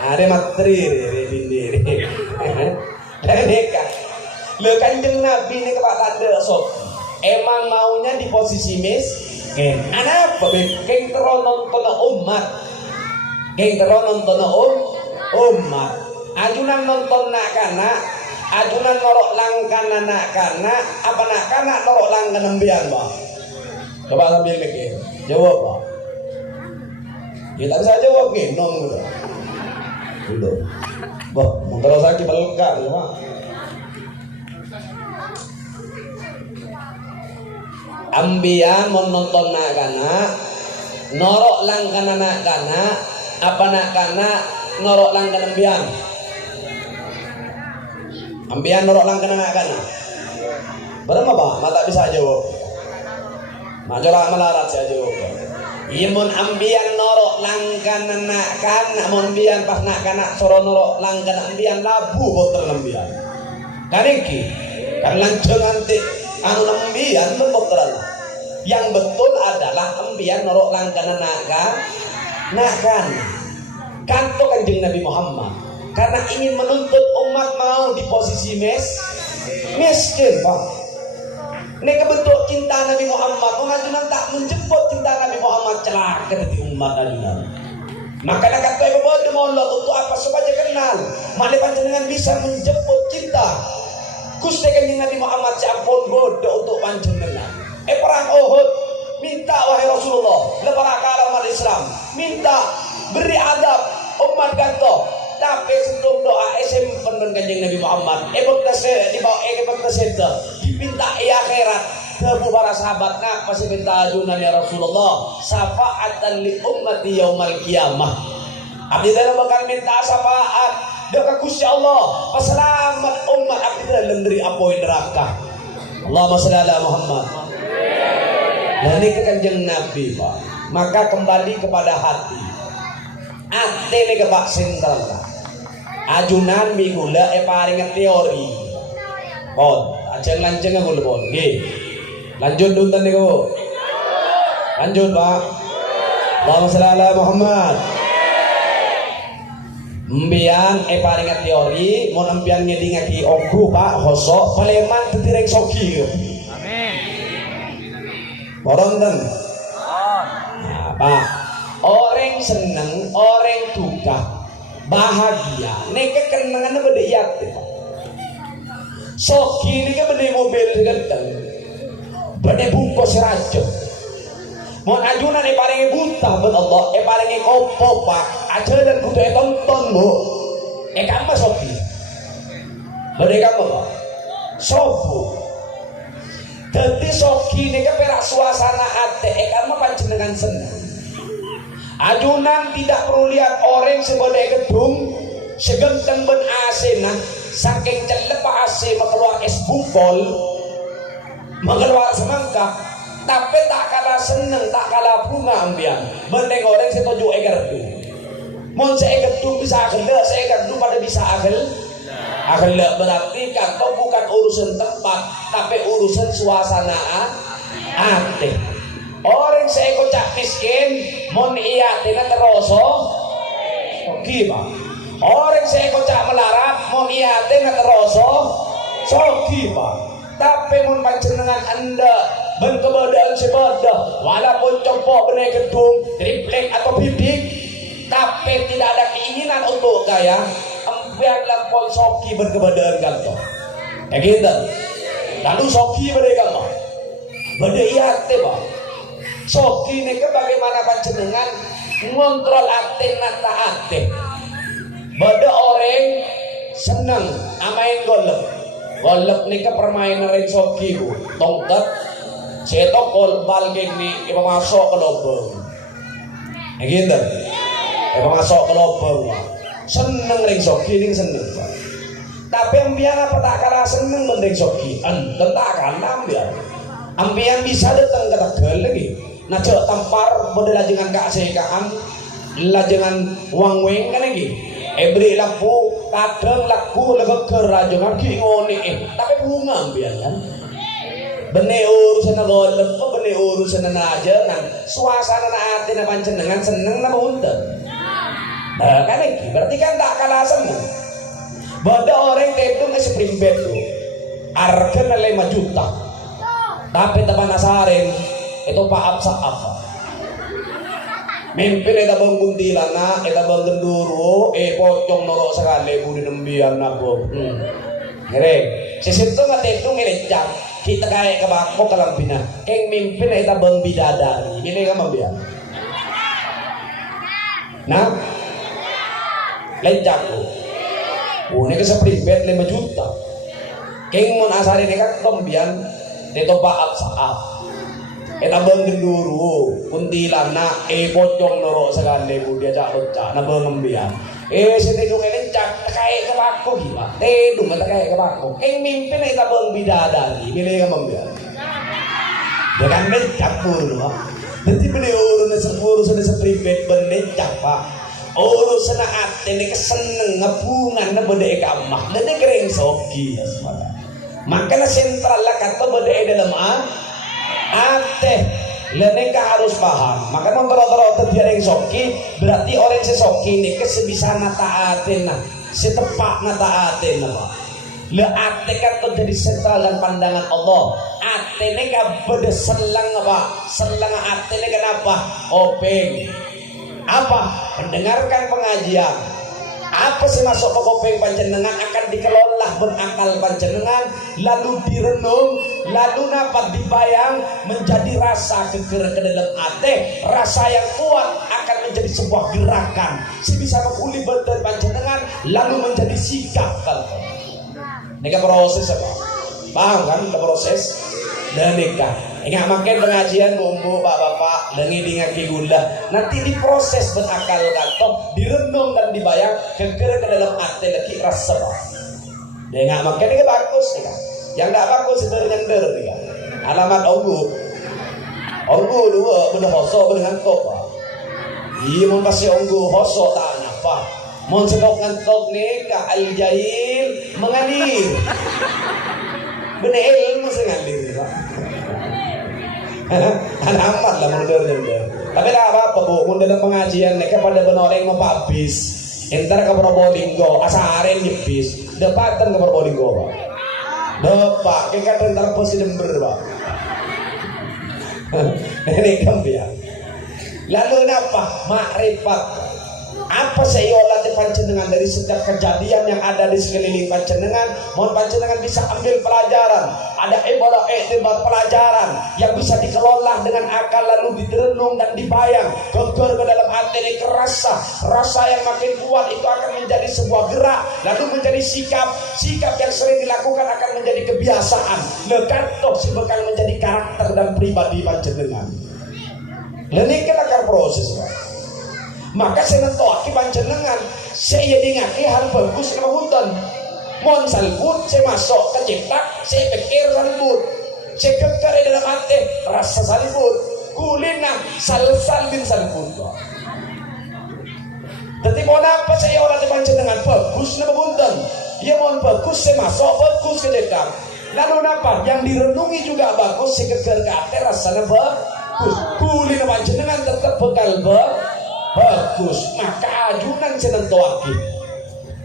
Ada materi ini. Mereka. Lo kanjeng Nabi ini kepada tanda sob. Emang maunya di posisi Anak apa keng teronon tono umat. Keng teronon tono umat. Ajunan nonton nak kana, ajunan norok langkana nak kana, apa nak kana norok langkana nembian ba. Coba sambil mikir, jawab ba. Kita bisa jawab ke, nom gitu. Belum. Bah, kalau sakit belengkak, cuma. Ambian mau nonton nak kana, norok langkana nak kana, apa nak kana norok langkana ambian. Ambian norok langkana nak kana. Berapa bah? Mata bisa jawab. Majalah melarat saya jawab. Imun ambian norok langkana nak kana, mon ambian pas nak kana soro norok langkana ambian labu botol ambian. Kaniki, kan lanceng antik. Anu ambian membetulan. Yang betul adalah ambian norok langkana nakan. Kanto Kanjeng Nabi Muhammad karena ingin menuntut umat mau di posisi miskin, Pak. Ini kebetul cinta Nabi Muhammad. Mengajunan tak menjemput cinta Nabi Muhammad celaka di umat ajunan. Maka nak kata ibu bodoh Allah untuk apa supaya kenal. Mana panjenengan bisa menjemput cinta. Gusti Kanjeng Nabi Muhammad sampun bodoh untuk panjenengan. Perang Uhud minta wahai Rasulullah lebarakala umat Islam minta beri adab umat kanto tapi sebelum doa simpen dengan Kanjeng Nabi Muhammad dipinta akhirat kebu para sahabat nak pasti minta ajunan ya Rasulullah syafaatan li ummati yaumal qiyamah abdi dalam bakal minta syafaat doa Gusti Allah selamat umat abdi dalam dari apoy neraka Allahumma shalli ala Muhammad. Nah ini ke Kanjeng Nabi Pak. Maka kembali kepada hati. Ate ini ke Pak Sentral ajunan migula paling teori. Oh, ajeng lanceng aku lebon. Nggih. Lanjut dunten niku. Lanjut Pak. Allahumma shalli ala Muhammad. Mbian paling teori, mun ambian ngedingaki oku Pak hosok paleman tetireng soki. Orang dan Pak orang seneng orang duka bahagia neka kenangan beda iat soki ini kan beda mobil ganteng beda bungkus raja mau ajunan paling buta buat Allah paling kopo Pak aja dan kudu tonton bu kamu soki beda kamu Pak sofu. Jadi soki ini perak suasana hati kamu panjenengan senang. Ajunan tidak perlu lihat orang sebodai gedung segenteng ben AC nah saking celepa AC mengeluar es bungkol mengeluar semangka tapi tak kalah seneng tak kalah bunga ambian benteng orang setuju egerdu mon seegerdu bisa akhel seegerdu pada bisa akhel berarti kanto bukan urusan tempat tapi urusan suasana hati. Orang saya kocak miskin mon iya tina teroso gimana orang saya kocak melarat mon iya tina teroso gimana tapi mon panjenengan anda berkebadaan sebadah walaupun compok benih gedung triplek atau bidik tapi tidak ada keinginan untuk kaya biarlah pon soki berkebadaan kantor gitu lalu soki berdekat berdeyate Pak soki ini bagaimana panjenengan ngontrol ate nata ate bada orang senang amain golep ini permainan yang soki bu tongkat setokol bal gini iba masuk ke lubang gitu iba masuk ke lubang seneng ring soki ning seneng Pak. Tapi ambian apa tak kalah seneng mending soki enten tak kalah ambian bisa datang ke Tegal lagi nah cok tampar pada lajengan keasekaan lajengan wang weng kan lagi beri lampu kadang laku lebih kerajangan ki ngoni tapi bunga ambian kan benih urusan golep benih urusan ajangan suasana hati na panjenengan seneng na unten. Kan ini berarti kan tak kalah senang. Bada orang itu nge-spring bed tuh harga 5 juta tapi teman asarin itu paap saap. Mimpin eta bang kuntilana, eta bang genduru, pocong norok sekali budi nembian nabo. Ngereng, sesitu ngatetung ngerecak, kita kayak kebako kalampina. Keng mimpin eta bang bidadari, ini kan membiar. Nah, lencakku. Ini kesepribet 5 juta. Keng mon asari ini kan tombian, itu paap saap. Eta bang genduru, kuntilana, pocong norok sekali budi ajak lucak, nabang ngembian. Setidung lencak, kayak kebako gila. Tidung mata kayak kebako. Mimpin eta bang bidadari, ini kan membiar. Dengan lencak dulu. Nanti beli urusan sepribet berlencak pak. Urusan ate ini keseneng ngepungan na bade kamah. Nanti kering soki. Makanya sentral lah kata bade dalam ate. Lene harus paham. Maka memperotot dia yang soki berarti orang sesoki ini kesebisa nataatin, setepak nataatin pak. Le ate kan jadi sentral dan pandangan Allah. Ate ini kan beda selang apa? Selang ate ini kenapa? Openg. Apa? Mendengarkan pengajian. Apa sih masuk ke kopeng panjenengan akan dikelola berakal panjenengan, lalu direnung, lalu dapat dibayang menjadi rasa keker ke dalam hati, rasa yang kuat akan menjadi sebuah gerakan, si bisa menguli betul panjenengan, lalu menjadi sikap kan. Ini kan proses apa? Paham kan? Proses dan nikah. Ingat makin pengajian bumbu bapak-bapak lengi ngaki gula nanti diproses berakal kantor direnung dan dibayang keker ke dalam hati lagi rasa dia ingat makin ini bagus nih kan yang nggak bagus itu nyender nih kan alamat onggu dua bener hosok bener ngantuk pak iya mau kasih onggu hosok tak apa mau sedok ngantuk nih kak al jahil mengalir bener ilmu sengalir pak. Amat lah mundur-mundur. Tapi tak apa-apa bu, mundur dalam pengajian mereka pada benoreng mau habis. Entar ke Probolinggo, asaren nyepis. Depatan ke Probolinggo pak. Depak, kita entar posisi dember pak. Ini kambia. Lalu apa? Makrifat. Apa seyola di panjenengan dari setiap kejadian yang ada di sekeliling panjenengan, mohon panjenengan bisa ambil pelajaran. Ada ibarat pelajaran yang bisa dikelola dengan akal lalu direnung dan dibayang. Geger ke dalam hati ini rasa yang makin kuat itu akan menjadi sebuah gerak, lalu menjadi sikap yang sering dilakukan akan menjadi kebiasaan. Lekantoh si bekal menjadi karakter dan pribadi panjenengan. Lenikan akan proses pak. Maka saya nentoaki panjenengan saya ngaki hal bagus nama hutan mon salbut saya masuk ke cetak saya pikir salbut saya kekar dalam hati rasa salbut kulina salsal bin salbut tapi mau apa saya orang panjenengan bagus nama hutan ya mon bagus saya masuk bagus ke cetak lalu apa yang direnungi juga bagus saya kekar ke hati rasanya bagus kulina panjenengan tetap bekal bagus, maka ajunan senentoaki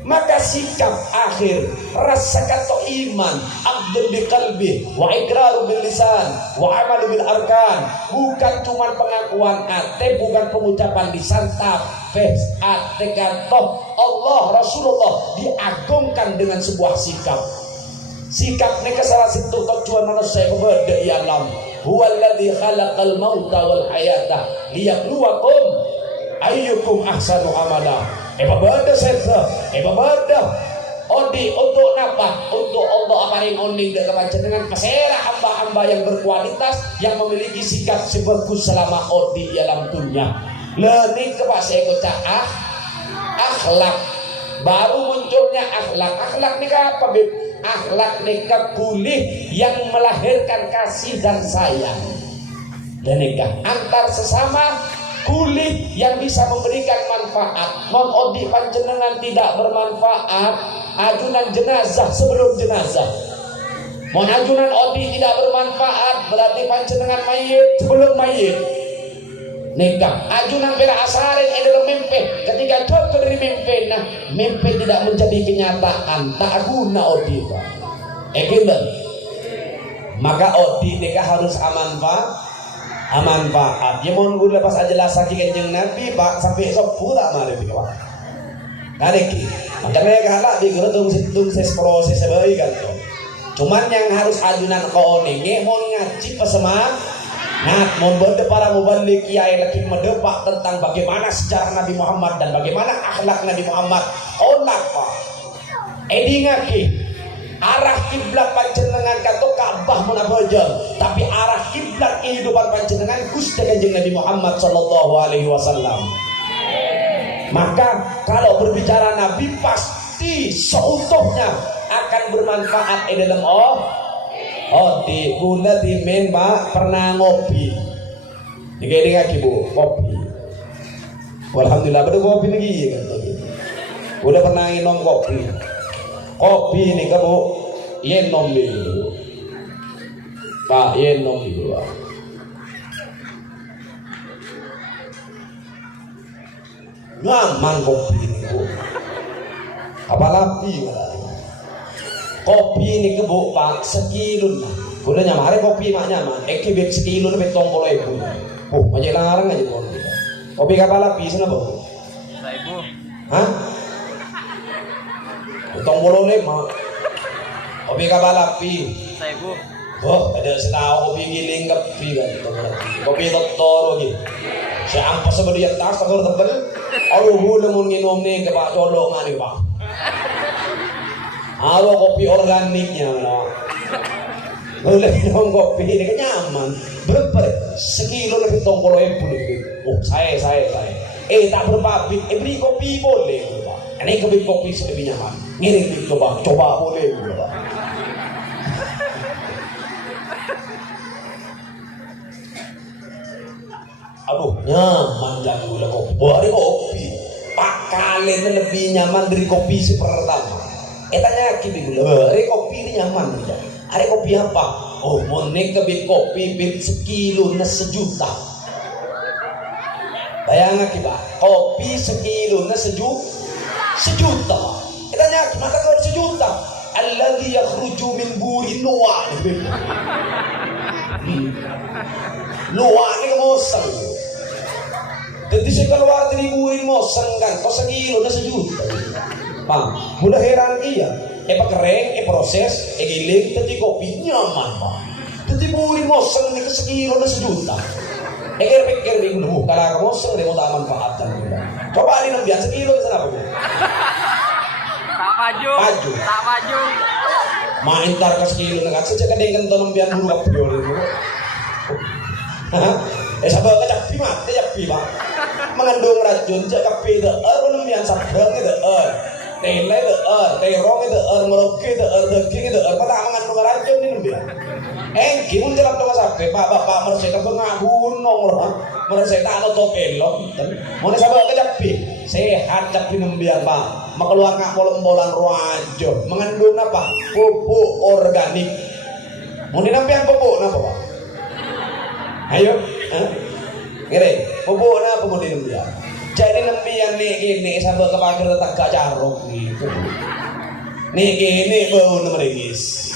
maka sikap akhir rasa kata iman abdul biqalbi wa iqraru bil lisan wa amalu bil arkan bukan cuma pengakuan hati bukan pengucapan lisan tapi hati kata Allah Rasulullah diagungkan dengan sebuah sikap ini salah satu tujuan manusia kepada alam huwallazi khalaqal mauta wal hayata liyabluwakum ayyukum ahsanu amala. Babada saya, babada. Odi untuk apa? Untuk Allah aparing oning dan kepanjenengan kesera hamba-hamba yang berkualitas yang memiliki sikap sebagus selama odi dalam dunia. Lenik kepas saya kocak akhlak. Baru munculnya akhlak. Akhlak ni apa bib? Akhlak ni kulih yang melahirkan kasih dan sayang. Dan nikah antar sesama kulit yang bisa memberikan manfaat. Non odi panjenengan tidak bermanfaat, ajunan jenazah sebelum jenazah. Mon ajunan odi tidak bermanfaat, berarti panjenengan mayit sebelum mayit. Nikah ajunan bela asarin adalah mimpi. Ketika jatuh dari mimpi, nah mimpi tidak menjadi kenyataan, tak guna odi. Maka odi nikah harus aman pak. Manfaat ya mohon gula pas aja lah sakit kanjeng Nabi pak sampai sopu tak mana bi kawan kadeki makanya kalau di guru tung ses proses sebaik kan tuh cuman yang harus ajunan kau nih mau ngaji peseman nah mau berde para mubalik kiai lagi mendepak tentang bagaimana sejarah Nabi Muhammad dan bagaimana akhlak Nabi Muhammad onak pak edi ngaki arah kiblat panjenengan kata Ka'bah munabajal tapi arah kiblat kehidupan panjenengan Gusti Kanjeng Nabi Muhammad sallallahu alaihi wasallam. Maka kalau berbicara Nabi pasti seutuhnya akan bermanfaat di dalam di guna di men Pak pernah ngopi. Dikira lagi Bu, kopi. Alhamdulillah betul kopi lagi kan. Udah pernah minum kopi. Kopi ini kamu yen nom dulu Pak, yen nom dulu Pak. Nyaman kopi ini Bu apalagi kopi ini Bu Pak sekilun udah nyaman hari kopi mak nyaman ekibet sekilun lebih tombol ibu macam larang aja kopi kapal api sana Bu ibu hah tombol lima kopi kapal api ibu oh ada setahu kopi giling kopi kan kopi doktor gitu saya ampas sama dia tas takut tebel aduh boleh mau minum nih ke Pak colongan nih Pak aduh kopi organiknya boleh minum kopi ini kan nyaman berapa sekilo lebih tombol ibu oh saya tak berpabrik beli kopi boleh Pak ini kopi lebih nyaman ngirim coba boleh Pak aduh nyaman jangan gula kopi boleh kopi Pak kalian lebih nyaman dari kopi si pertama tanya lagi gula kopi ini nyaman ada kopi apa oh mau nek kebit kopi bit sekilo na sejuta bayangkan kita kopi sekilo na sejuta tanya lagi maka kalau sejuta alladhi yakhruju min buri nuwa nuwa ini kemoseng jadi saya keluar dari buri moseng kan kok sekilo na sejuta Pak mudah heran iya kering proses giling jadi kopi nyaman Pak jadi buri moseng ini ke sekilo na sejuta pikir bingung kalau moseng dia mau tak manfaatkan coba ini nembian sekilo di sana Bu tak maju main tar ke sekilo nak sejak kadang kan nembian buru kapiol sabar kecapi mah kecapi Pak mengandung racun cak kapi itu nembian sabdang itu telai itu terong itu meroke itu daging itu pada mengandung racun ini nembian gimana jalan tuh sampai Pak meresek pengagun nongol meresek tak atau pelok mau sabar kecapi sehat tapi nembian Pak mengeluarkan bolan ruajo mengandung apa pupuk organik mau dinampian pupuk apa Pak ayo ngere pupuk apa mau dinampian jadi nembian nih ini sambil kepakir tetap gak caruk gitu nih gini bau nemerigis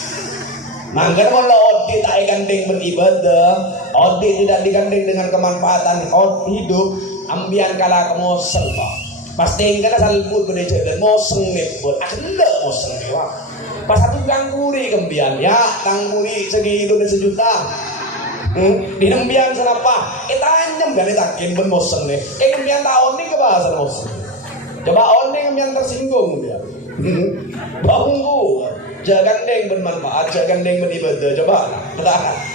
mangga kalau odi tak gandeng beribadah odi tidak digandeng dengan kemanfaatan hidup ambian kala kemosel Pak pasti karena salput pada jalan moseng nih buat akhirnya moseng nih Pak pas satu kangguri kembian ya kangguri segitu dan sejuta di nembian kenapa anyam gak ditakin ben moseng nih kembian tahun nih kebahasan moseng coba on nih kembian tersinggung dia banggu jangan deng bermanfaat jangan deng beribadah coba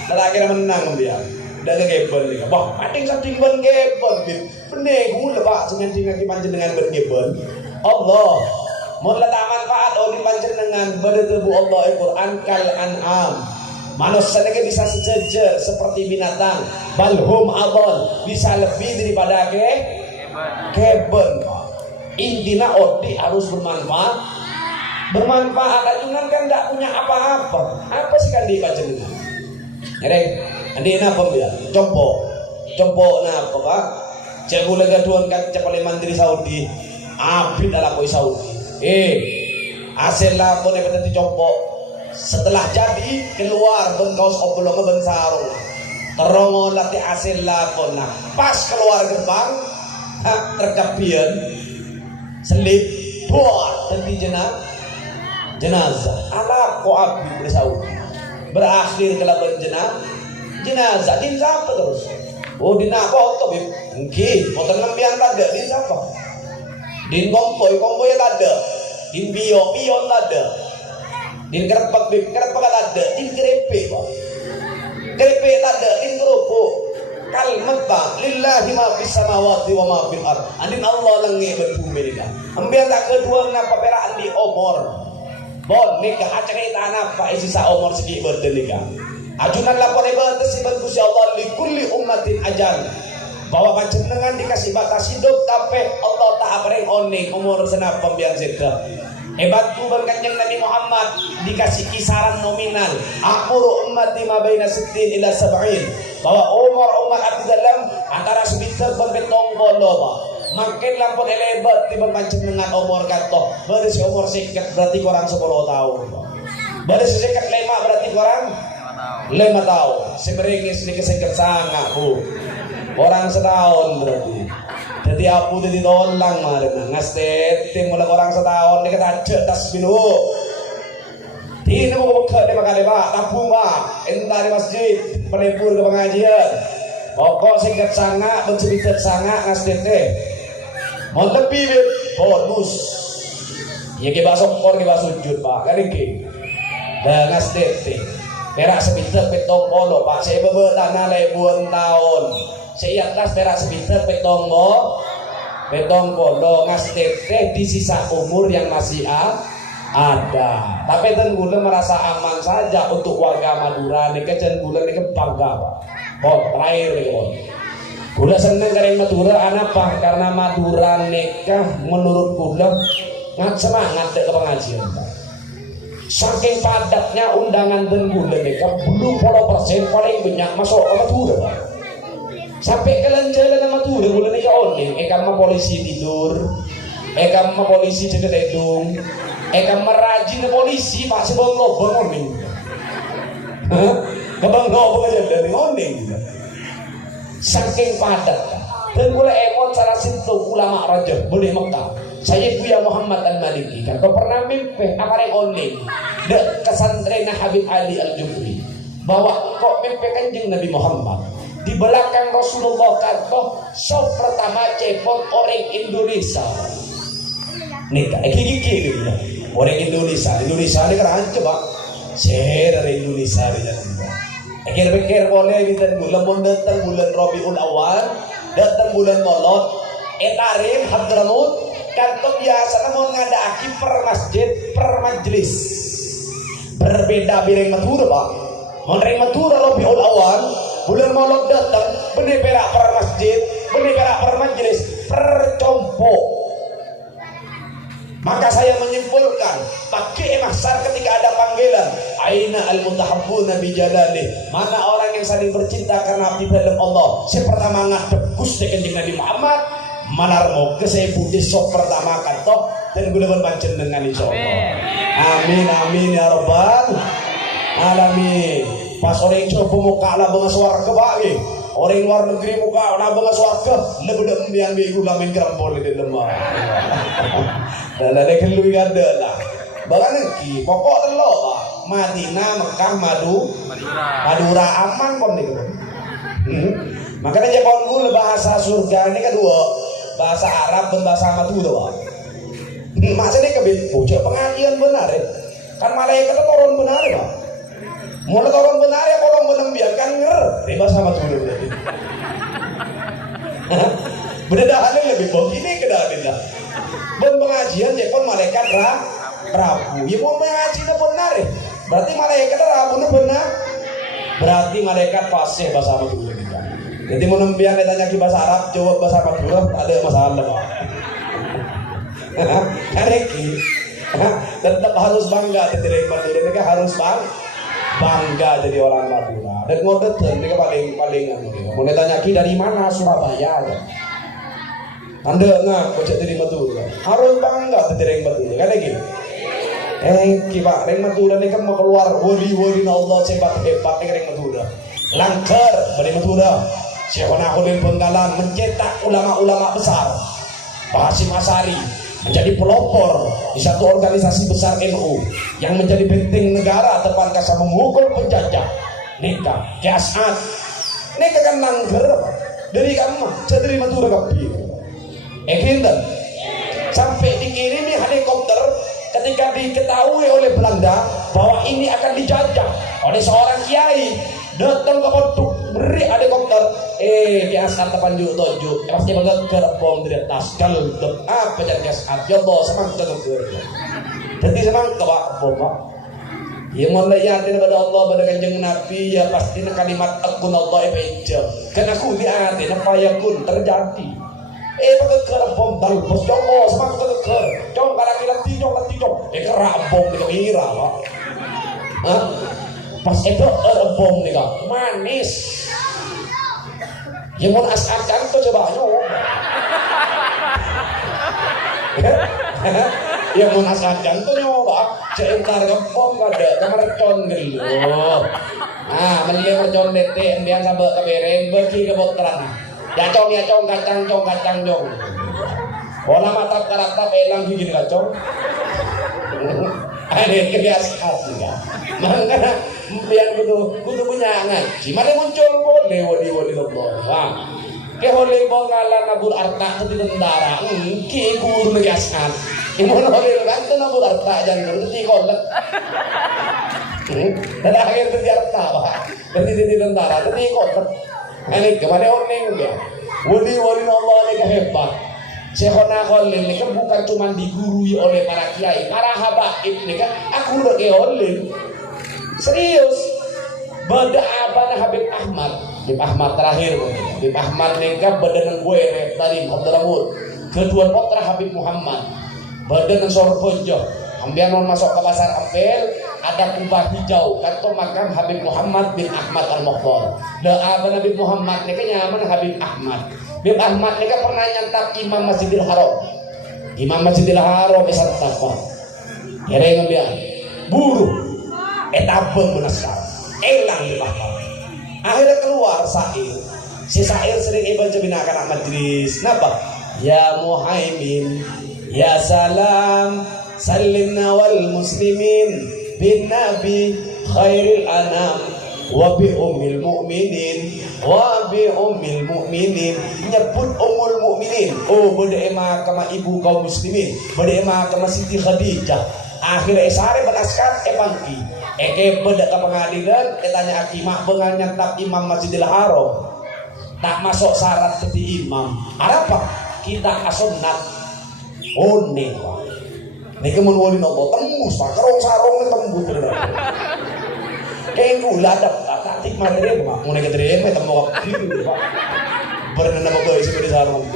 tak kira menang kembian dah kegebel nih wah ating sating ben gebel bener gula Pak sementing lagi panjenengan bergebel Allah mau letak manfaat oleh panjenengan berdebu Allah Al-Quran kal an'am manusia lagi bisa sejajar seperti binatang balhum adol bisa lebih daripada gebel intinya odi harus bermanfaat ajunan kan tidak punya apa sih kan di panjenengan Andi apa dia? Compo na apa Pak? Jago lagaduan kan cepale mandiri Saudi. Abid ala koi Saudi. Hasil lah pun yang compo. Setelah jadi keluar ben kaos oblong ben sarung. Terongo lati asil lakon. Nah, pas keluar gerbang, terkepian, selip, buat nanti jenazah. Anak ko abdi bersau. Berakhir kelaban jenazah. Din siapa terus? Oh din apa otot? Mungkin, mau tengembian ada. Din siapa? Din kompoy ada. Din pion ada. Din kerpak ada. Din kerepe pak. Kerepe ada. Din kerupuk. Kalimat bang. Lillahi ma fis samawati wa ma fil ard. Andin Allah lengi berbumi nikah. Ambian tak kedua ngapa peraan di omor. Bon nikah cerita apa isi sa omor segi berdenika. Ajunan lapor ibadah siban Gusti Allah li kulli ummatin ajal. Bahwa panjenengan dikasih batas hidup tapi Allah tak apareng oning umur senap pembiang sedekah. Hebat kuban kanjeng Nabi Muhammad dikasih kisaran nominal. Amuru ummati ma baina 60 ila 70. Bahwa umur umat abdi dalam antara sekitar berbetong bolo. Makin lampun elebat tiba panjenengan umur kantoh. Berarti umur sikat berarti kurang 10 tahun. Berarti sikat 5 berarti kurang 5 tahun. Seberingis ini kesekat sangat bu. Orang setahun berarti. Jadi aku jadi tolang marina. Ngastet tim mulai orang setahun dia kata cetas binu. Ini mau buka dia makan pak. Tabung pak. Entah di masjid. Penepur ke pengajian. Pokok singkat sangat. Bercerita sangat ngastet deh. Mau lebih bonus. Ya kita sokor kita sujud pak. Kan ini. Dan ngastet deh. Perak sebitar petong polo pak. Saya beberapa ribuan tahun. Saya atas perak sebitar petong polo ngastet di sisa umur yang masih ada. Tapi dan gula merasa aman saja untuk warga Madura. Nika dan gula nika bangga pak. Oh terakhir nika bon. Gula seneng karena Madura apa? Karena Madura nika menurut gula ngat semangat dek ke pengajian pak. Saking padatnya undangan dan gula nika belum 10% paling banyak masuk ke Madura pak. Sampai kelanjaran sama tuh udah mulai nikah oning. Ekam polisi tidur, ekam polisi jaga dedung, ekam merajin polisi pak sebelum lobang oning. Kebang lobang aja dari oning. Saking padat dan mulai emot cara situ ulama raja boleh Mekah. Saya Buya Muhammad Al-Maliki kan pernah mimpi apa yang oning dek kesantren Habib Ali Al-Jufri bahwa kok mimpi kanjeng Nabi Muhammad. Di belakang Rasulullah kata so pertama cepot orang Indonesia nikah gigi orang Indonesia ini kan coba share dari Indonesia ini pikir boleh kita bulan bulan Rabiul Awal datang bulan Maulud etarim Hadramut kantor biasa mau ngadaaki per masjid per majlis berbeda bireng Madura pak mau Madura Rabiul Awal bulan Maulud datang, benih perak per masjid, benih perak per majelis, per compo. Maka saya menyimpulkan, pakai mahsar ketika ada panggilan, aina al-mutahabbuna bi jalali. Mana orang yang saling bercinta karena abdi dalam Allah. Saya pertama ngadep Gusti Kanjeng Nabi Muhammad, manarmo ke saya budi sok pertama kantoh dan gula berpancen dengan insyaallah. Amin amin ya rabbal alamin. Pas orang coba muka lah bangas warga bagi orang luar negeri muka lah bangas warga lebih yang minggu lamin kerambol di lemah dan ada kelui ada lah bahkan lagi pokok telok pak Madinah Mekah Madura aman kon nih makanya kon gue bahasa surga ini kedua bahasa Arab dan bahasa Madura pak masa ini kebit bocor pengajian benar ya kan malaikat turun benar pak mulai orang benar ya orang benar biarkan riba sama dulu berarti. Bedaannya lebih begini kedaannya. Ben pengajian ya pun malaikat Rabu. Ya pun pengajian benar ya. Berarti malaikat Rabu benar. Berarti malaikat fasih bahasa Madura kita. Jadi mau nembian ditanya di bahasa Arab jawab bahasa Madura ada masalah pak. Karena tetap harus bangga dari Madura ini harus bangga jadi orang Madura dan ngodet mereka paling mau ditanya dari mana Surabaya aja anda nggak kocak dari Madura harus bangga jadi orang Madura kan lagi Pak orang Madura ini kan mau keluar wali Allah hebat nih orang Madura Langker dari Madura, Syekhona Khalil Benggalan mencetak ulama-ulama besar. Pak Hasyim Asy'ari menjadi pelopor di satu organisasi besar NU yang menjadi penting negara depan kasa memukul penjajah. Nika Ki As'ad nika kan langker dari kamu dari Madura kapi kinten sampai dikirimi helikopter ketika diketahui oleh Belanda bahwa ini akan dijajah oleh seorang kiai, datang ke Pondok beri helikopter Ki As'ad tepanju toju pasti banget ke bom dari atas kalau apa jadi Ki As'ad ya Allah semang ke jadi semang ke bom yang mulai yakin pada Allah pada kanjeng Nabi ya pasti kalimat akun Allah beja kan aku di hati apa yakun terjadi pakai kerabom dal bos Allah semang ke jong kala tidong kerabom di kamera pak pas itu bom nih kak manis yang mau asalkan tuh coba yang mau asalkan tuh nyoba entar kepom kada kamarcon gelo menili mercon dete endian sabek kebereng bagi kebotran ya cong kacang jong bola mata karakter elang gigi kacong ada kebiasaan enggak makanya biar kudu punya ngaji mari muncul boleh wali Allah ke Khalil Benggalan nabur arta ke tentara ki guru kebiasaan imun Khalil kan tuh nabur arta jangan ngerti kolek dan akhir itu arta pak berarti di tentara itu kolek ini kemana orang dia wali Allah ini hebat. Syekhona Khalil ini kan bukan cuma digurui oleh para kiai, para habaib ini kan aku udah Khalil serius beda abang Habib Ahmad terakhir Habib Ahmad ini kan badan gue dari Abdullah kedua putra Habib Muhammad badan Sorbojo ambil non masuk ke pasar Ampel ada kubah hijau kanto makam Habib Muhammad bin Ahmad Al-Mukhtar dan abang Habib Muhammad ini kan nyaman Habib Habib Ahmad ini kan pernah nyantak Imam Masjidil Haram beserta apa ya ngambil buruh etabeng menasar elang di bakal akhirnya keluar si Sa'ir sering baca bina anak majlis napa ya Muhaimin ya salam salimna wal muslimin bin nabi khairil anam wa bi ummil mu'minin nyebut ummul mu'minin beda emak kama ibu kaum muslimin beda emak kama Siti Khadijah akhirnya sare beraskar bangki beda ke pengadilan tanya akimah bengan nyantak Imam Masjidil Haram tak masuk syarat jadi imam apa kita asunat nih pak ini kemenwalin Allah tembus pak kerong sarong tembus kayak gula ada taktik materi pak mau naik terima tembok pak berenang apa boy seperti sarong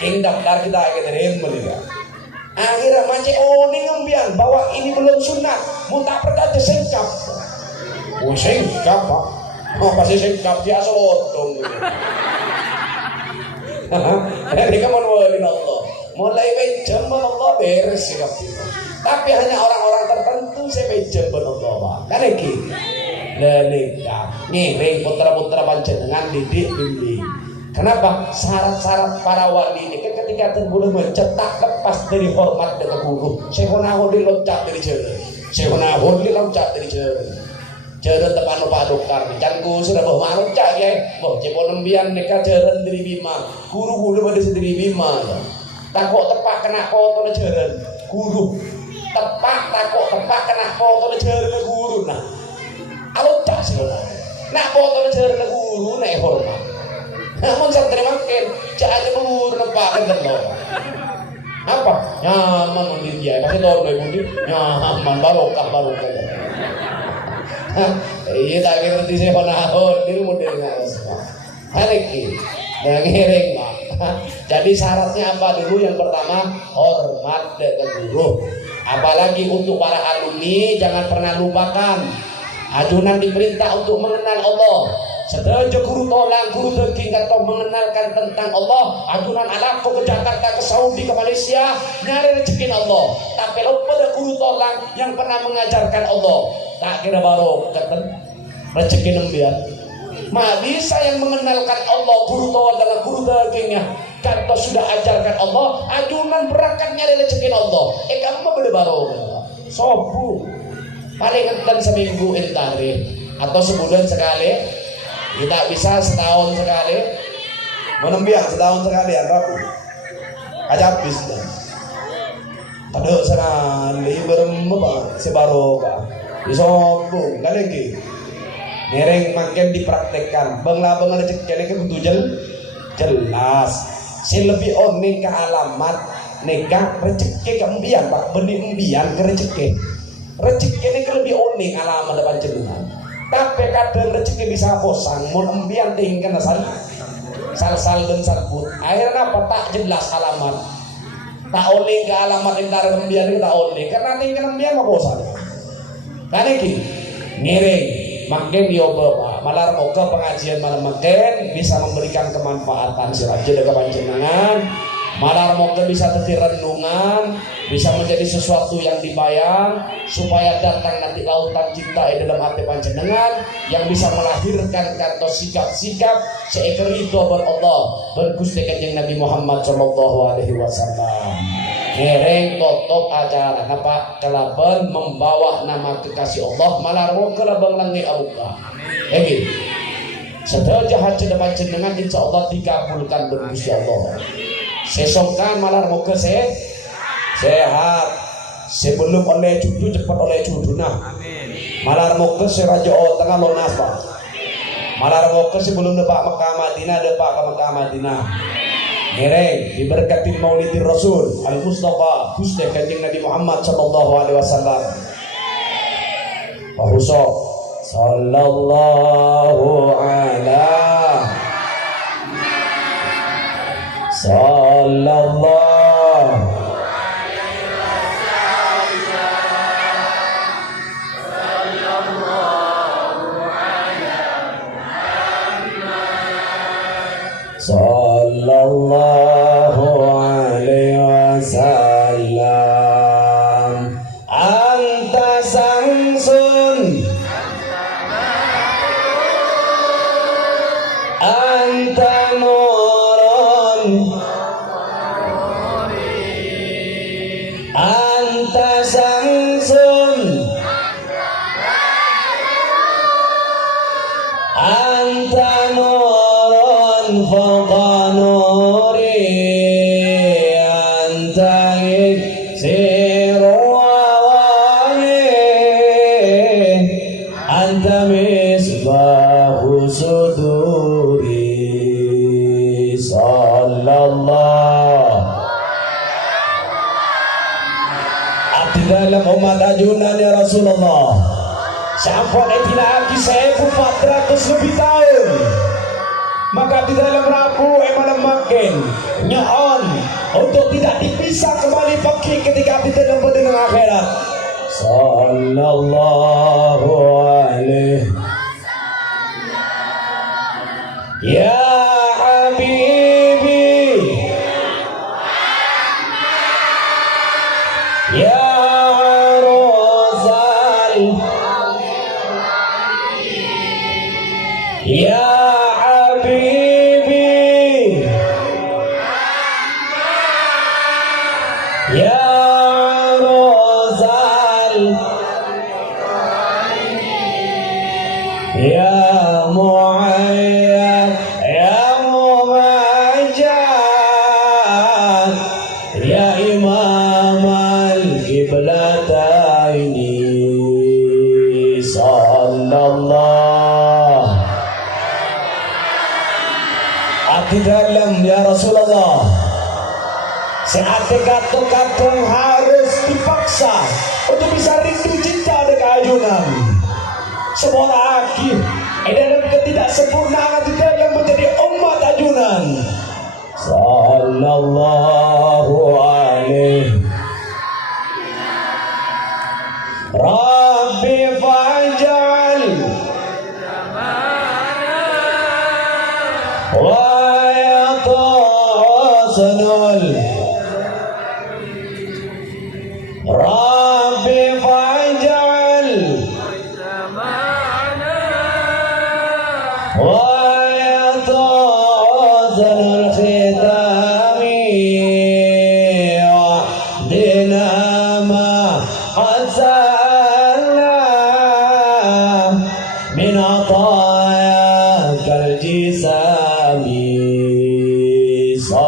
kayak daftar kita kayak terima nih akhirnya macam ini ngambian bahwa ini belum sunat muntah perda sengkap sengkap pak pasti sengkap dia selotong jadi kamu menwalin Allah mulai bejam Allah beres sikap tapi hanya orang-orang tertentu saya bejam Allah pak kan ini lenika ngiring putra-putra panjenengan didik bimbing. Kenapa? Syarat-syarat para wali ini kan ketika terbunuh mencetak lepas dari hormat dengan guru. Syekhona Khalil loncat dari jalan. Syekhona Khalil loncat dari jalan. Jalan depan Pak Dokter. Canku sudah bawa loncat ya. Bawa cepon nembian mereka jalan dari Bima. Guru-guru pada dari Bima. Takut tepak kena foto jalan. Guru. Takut tepak kena foto jalan guru. Nah, loncat Syekhona. Nak foto jalan guru nek hormat. Namun saya terima kasih, jangan lupa nempakan lo. Apa? Nyaman mungkin dia, kasih tahu lo ibu nyaman barokah. Iya tak kira di saya panahon, di model nggak Haliki, dan ngiring mak. Jadi syaratnya apa dulu? Yang pertama hormat dengan guru. Apalagi untuk para alumni jangan pernah lupakan. Ajunan diperintah untuk mengenal Allah. Setelah guru tolak, guru tertinggal atau mengenalkan tentang Allah, ajunan anakku ke Jakarta, ke Saudi, ke Malaysia, nyari rezeki Allah. Tapi lupa ada guru tolak yang pernah mengajarkan Allah. Tak kira baru keten rezeki nembian. Ma bisa yang mengenalkan Allah guru tawa dengan guru dagingnya. Kanto sudah ajarkan Allah, ajunan berangkat nyari rezeki Allah. Kamu boleh baru sopu paling entan seminggu entari atau sebulan sekali. Kita bisa setahun sekali. Menembiang setahun sekali ya Rabu. Aja habis dah. Ada sekali berempat sebaroka. Disombong kali lagi. Nereng makin dipraktekkan. Bangla rezeki ini kan butuh jelas. Si lebih oning ke alamat nekah rezeki kemudian Pak benih umbian ke rezeki. Rezeki ini lebih oning alamat depan jenengan. Tapi kadang rezeki bisa posang, mun umbian tinggal sal dan sarbut. Akhirnya apa tak jelas alamat. Tak oning ke alamat entar umbian itu tak oning karena tinggal umbian apa posang. Kan iki ngiring makin dioba malah mau ke pengajian malam makin bisa memberikan kemanfaatan siraja dengan panjenengan malah mau ke bisa terjadi renungan bisa menjadi sesuatu yang dibayang supaya datang nanti lautan cinta dalam hati panjenengan yang bisa melahirkan kata sikap-sikap seekor itu Allah bergusti kanjeng Nabi Muhammad sallallahu alaihi wasallam. Ngereng tutup acara napa kelaban membawa nama kekasih Allah malah mau kelabang langi Allah. Gitu. Setelah jahat cedepan jenengan insya Allah dikabulkan bergusti Allah. Sesongkan malah mau ke sehat sebelum oleh cucu cepat oleh cucu nah. Malah mau ke seraja tengah lonas Pak. Malah mau ke sebelum depak Mekah Madinah depak ke Mekah Madinah. Ngereng diberkati Maulid Rasul Al Mustafa Gusti Kanjeng Nabi Muhammad sallallahu alaihi wasallam. Bahuso sallallahu ala sallallahu sallallahu alaihi wasallam. Anta samsun anta nurun anta samsun anta nurun fawqa nuri anta iksiru awani anta misbahu suduri sallallahu abdi dalam umat ajunan ya Rasulullah sampai tidak lagi 1400 lebih tahun. Maka di dalam Rabu malam makin nyaon untuk tidak dipisah kembali pergi ketika di dalam perjalanan akhirat. Sallallahu alaihi ya habibi ya Rasul ya ya Rasul ya Muayyad ya Mumajjad ya Imam al-Qiblataini sallallahu abdi dalam ya Rasulullah. Seate kadang harus dipaksa untuk bisa rindu cinta dengan ajunan. Semua lagi dalam ketidaksempurnaan kita yang menjadi umat ajunan. Sallallahu alaihi Rabbi faj'al wa yatasanul Rabbi faj'al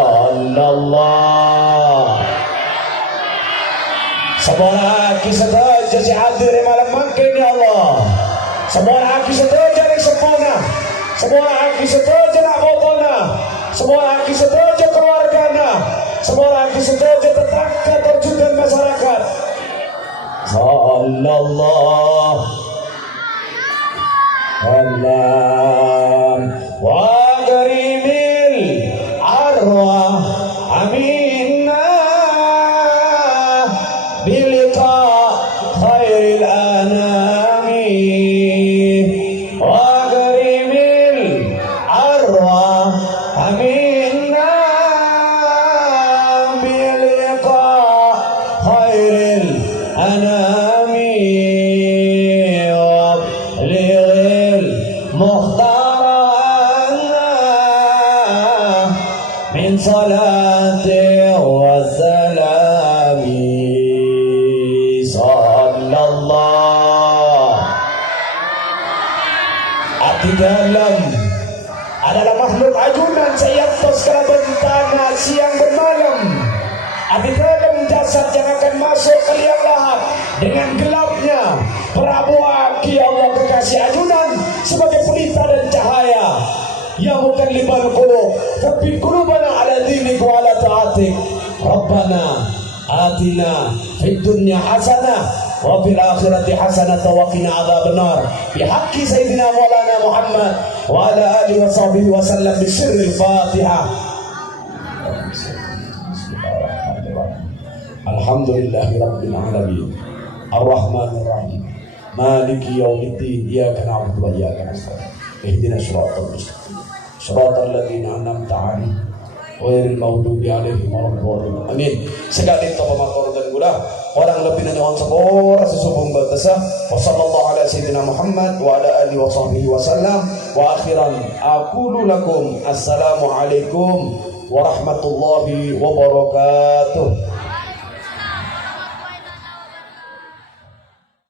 sallallahu. Semua aki setuju si hadir di malam makin ya Allah. Semua aki setuju yang sempurna. Semua aki setuju nak botona. Semua aki setuju keluarganya. Semua aki setuju tetangga terjun masyarakat. Sallallahu alaihi wa karimil arwah aminna bilqa khairil anami wa karimil arwah aminna bilqa khairil anami wa lil mukhtarana min salati wa salami sallallahu. Abdi dalam adalah makhluk ajunan sayantos kerabat tanah siang bermalam. Abdi dalam jasad yang akan masuk ke liang lahat dengan gelapnya Prabu Aki Allah kekasih ajunan sebagai pelita dan cahaya yang bukan liban qulub tapi qulubana ala dinik wa ala ta'atik. Rabbana atina fid dunya hasanah wa fil akhirati hasanah wa qina adzabannar bihaqqi sayyidina maulana Muhammad wa ala alihi wa sahbihi wa sallam bi sirril Fatihah. Alhamdulillahi rabbil alamin arrahmanir rahim maliki yaumiddin iyyaka na'budu wa iyyaka nasta'in ihdinas siratal mustaqim siratal ladzina an'amta 'alaihim ghairil maghdubi 'alaihim waladdallin. Amin. Sekali topa makor dan gula orang lebih dari orang sepora sesubung batasa wa sallallahu ala sayyidina Muhammad wa ala alihi wa sahbihi wa sallam wa akhiran aqulu lakum assalamu alaikum warahmatullahi wabarakatuh.